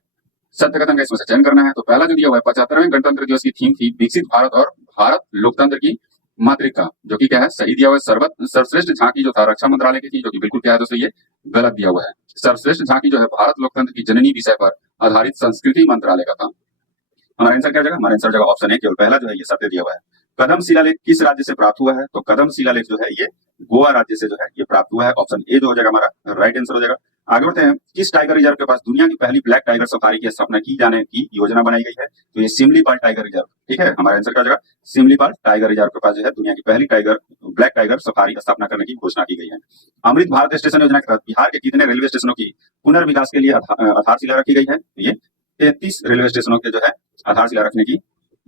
सत्य कथन का इसमें से चयन करना है। तो पहला जो दिया हुआ है 75वें गणतंत्र दिवस की थीम थी विकसित भारत और भारत लोकतंत्र की मातृका, जो कि क्या है, सही दिया हुआ है। सर्वश्रेष्ठ झांकी जो था रक्षा मंत्रालय की थी, जो कि बिल्कुल क्या है दोस्तों, ये गलत दिया हुआ है। सर्वश्रेष्ठ झांकी जो है भारत लोकतंत्र की जननी विषय पर आधारित संस्कृति मंत्रालय का था। हमारा आंसर क्या जाएगा, हमारा आंसर जाएगा ऑप्शन ए, केवल पहला जो है ये सत्य दिया हुआ है। कदम शिलालेख किस राज्य से प्राप्त हुआ है, तो कदम शिलालेख जो है ये गोवा राज्य से जो है ये प्राप्त हुआ है। ऑप्शन ए जो हो जाएगा हमारा राइट आंसर हो जाएगा। आगे बढ़ते हैं, किस टाइगर रिजर्व के पास दुनिया की पहली ब्लैक टाइगर सफारी की स्थापना की जाने की योजना बनाई गई है, तो ये सिमलीपाल टाइगर रिजर्व। ठीक है, हमारा आंसर क्या हो जाएगा, सिमलीपाल टाइगर रिजर्व के पास जो है दुनिया की पहली ब्लैक टाइगर सफारी स्थापना करने की घोषणा की गई है। अमृत भारत स्टेशन योजना के तहत बिहार के कितने रेलवे स्टेशनों की पुनर्विकास के लिए आधारशिला रखी गई है, ये 33 रेलवे स्टेशनों के जो है आधारशिला रखने की,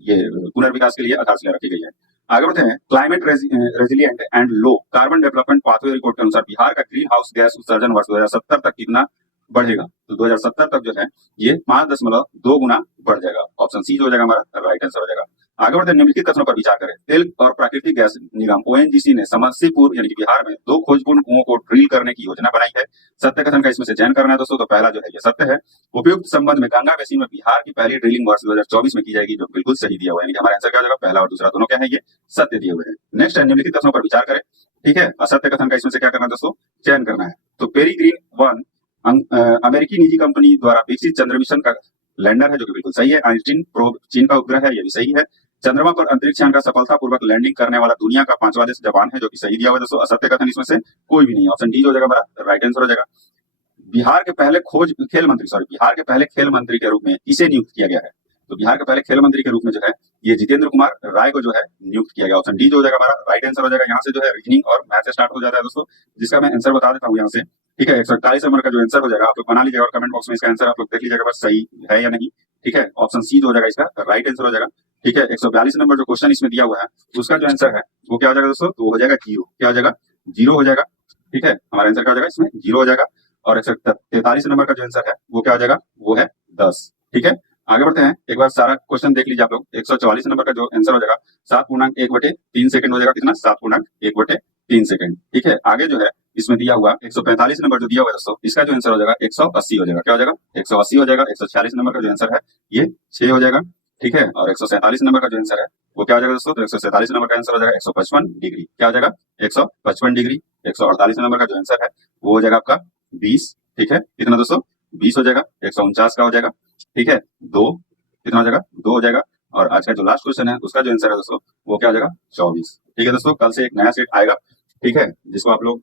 ये पुनर्विकास के लिए आधारशिला रखी गई है। आगे बढ़ते हैं, climate resilient and low carbon development pathway report के अनुसार बिहार का ग्रीन हाउस गैस उत्सर्जन वर्ष 2070 तक कितना बढ़ेगा, तो 2070 तक जो है ये 5.2 गुना बढ़ जाएगा। ऑप्शन सी जो हो जाएगा हमारा राइट आंसर हो जाएगा। आगे बढ़ते हैं, निम्नलिखित कथनों पर विचार करें। तेल और प्राकृतिक गैस निगम ONGC ने समस्तीपुर यानी कि बिहार में 2 खोजपूर्ण कुओं को ड्रिल करने की योजना बनाई है। सत्य कथन का इसमें से चयन करना है दोस्तों। तो पहला जो है ये सत्य है। उपयुक्त संबंध में गंगा बेसिन में बिहार की पहली ड्रिलिंग वर्ष 2024 में की जाएगी, जो बिल्कुल सही दिया हुआ है। यानी हमारा आंसर क्या हो जाएगा, पहला और दूसरा दोनों क्या है, ये सत्य दिए हुए हैं। नेक्स्ट है, निम्नलिखित कथनों पर विचार करें। ठीक है, असत्य कथन का इसमें से क्या करना है दोस्तों, चयन करना है। तो पेरीग्रीन 1 अमेरिकी निजी कंपनी द्वारा विकसित चंद्र मिशन का लैंडर है, जो कि बिल्कुल सही है। आइंस्टीन प्रोब चीन का उपग्रह है, ये भी सही है। चंद्रमा पर अंतरिक्ष यान का सफलतापूर्वक लैंडिंग करने वाला दुनिया का 5वां देश जापान है, जो कि सही दिया हुआ है दोस्तों। असत्य कथन इसमें से कोई भी नहीं। ऑप्शन डी हो जाएगा हमारा राइट आंसर हो जाएगा। बिहार के पहले खेल मंत्री के रूप में किसे नियुक्त किया गया है, तो बिहार के पहले खेल मंत्री के रूप में जो है ये जितेंद्र कुमार राय को जो है नियुक्त किया गया। ऑप्शन डी जो हो जाएगा हमारा राइट आंसर हो जाएगा। यहाँ से जो है रीजनिंग और मैथ स्टार्ट हो जाता है दोस्तों, जिसका मैं आंसर बता देता हूँ यहाँ से। ठीक है, 141 नंबर का जो आंसर हो जाएगा आप लोग बना लीजिएगा और कमेंट बॉक्स में इसका आंसर आप लोग देख लीजिएगा बस सही है या नहीं। ठीक है, ऑप्शन सी जो हो जाएगा इसका राइट आंसर हो जाएगा। ठीक है, 142 नंबर जो क्वेश्चन इसमें दिया हुआ है उसका जो आंसर है वो क्या हो जाएगा दोस्तों, तो हो जाएगा जीरो। क्या हो जाएगा, जीरो हो जाएगा। ठीक है, हमारा आंसर क्या हो जाएगा इसमें, जीरो हो जाएगा। और 143 नंबर का जो आंसर है वो क्या हो जाएगा, वो है 10। ठीक है, आगे बढ़ते हैं। एक बार सारा क्वेश्चन देख लीजिए आप लोग। 144 नंबर का जो आंसर हो जाएगा 7.1/3 सेकंड हो जाएगा। कितना, 7.1/3 सेकंड। ठीक है, आगे जो है इसमें दिया हुआ 145 नंबर जो दिया हुआ है दोस्तों, इसका जो आंसर हो जाएगा 180 हो जाएगा। क्या हो जाएगा, 180 हो जाएगा। 146 नंबर का जो आंसर है ये 6 हो जाएगा। ठीक है, और 147 नंबर का जो आंसर है वो क्या हो जाएगा दोस्तों, तो 147 नंबर का आंसर हो जाएगा 155 डिग्री। क्या हो जाएगा, 155 डिग्री। 148 नंबर का जो आंसर है वो हो जाएगा आपका 20। ठीक है, कितना दोस्तों, 20 हो जाएगा। 149 का हो जाएगा, ठीक है, 2। कितना हो जाएगा, 2 हो जाएगा। और आज का जो लास्ट क्वेश्चन है उसका जो आंसर है दोस्तों वो क्या हो जाएगा, 24। ठीक है दोस्तों, कल से एक नया सेट आएगा, ठीक है, जिसको आप लोग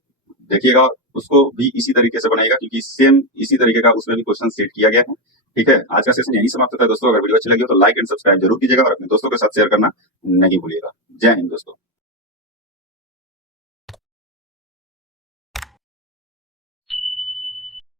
देखिएगा और उसको भी इसी तरीके से बनाइएगा, क्योंकि सेम इसी तरीके का उसमें भी क्वेश्चन सेट किया गया है। ठीक है, आज का सेशन यही समाप्त होता है दोस्तों। अगर वीडियो अच्छी लगी हो तो लाइक एंड सब्सक्राइब जरूर कीजिएगा और अपने दोस्तों के साथ शेयर करना नहीं भूलिएगा। जय हिंद दोस्तों।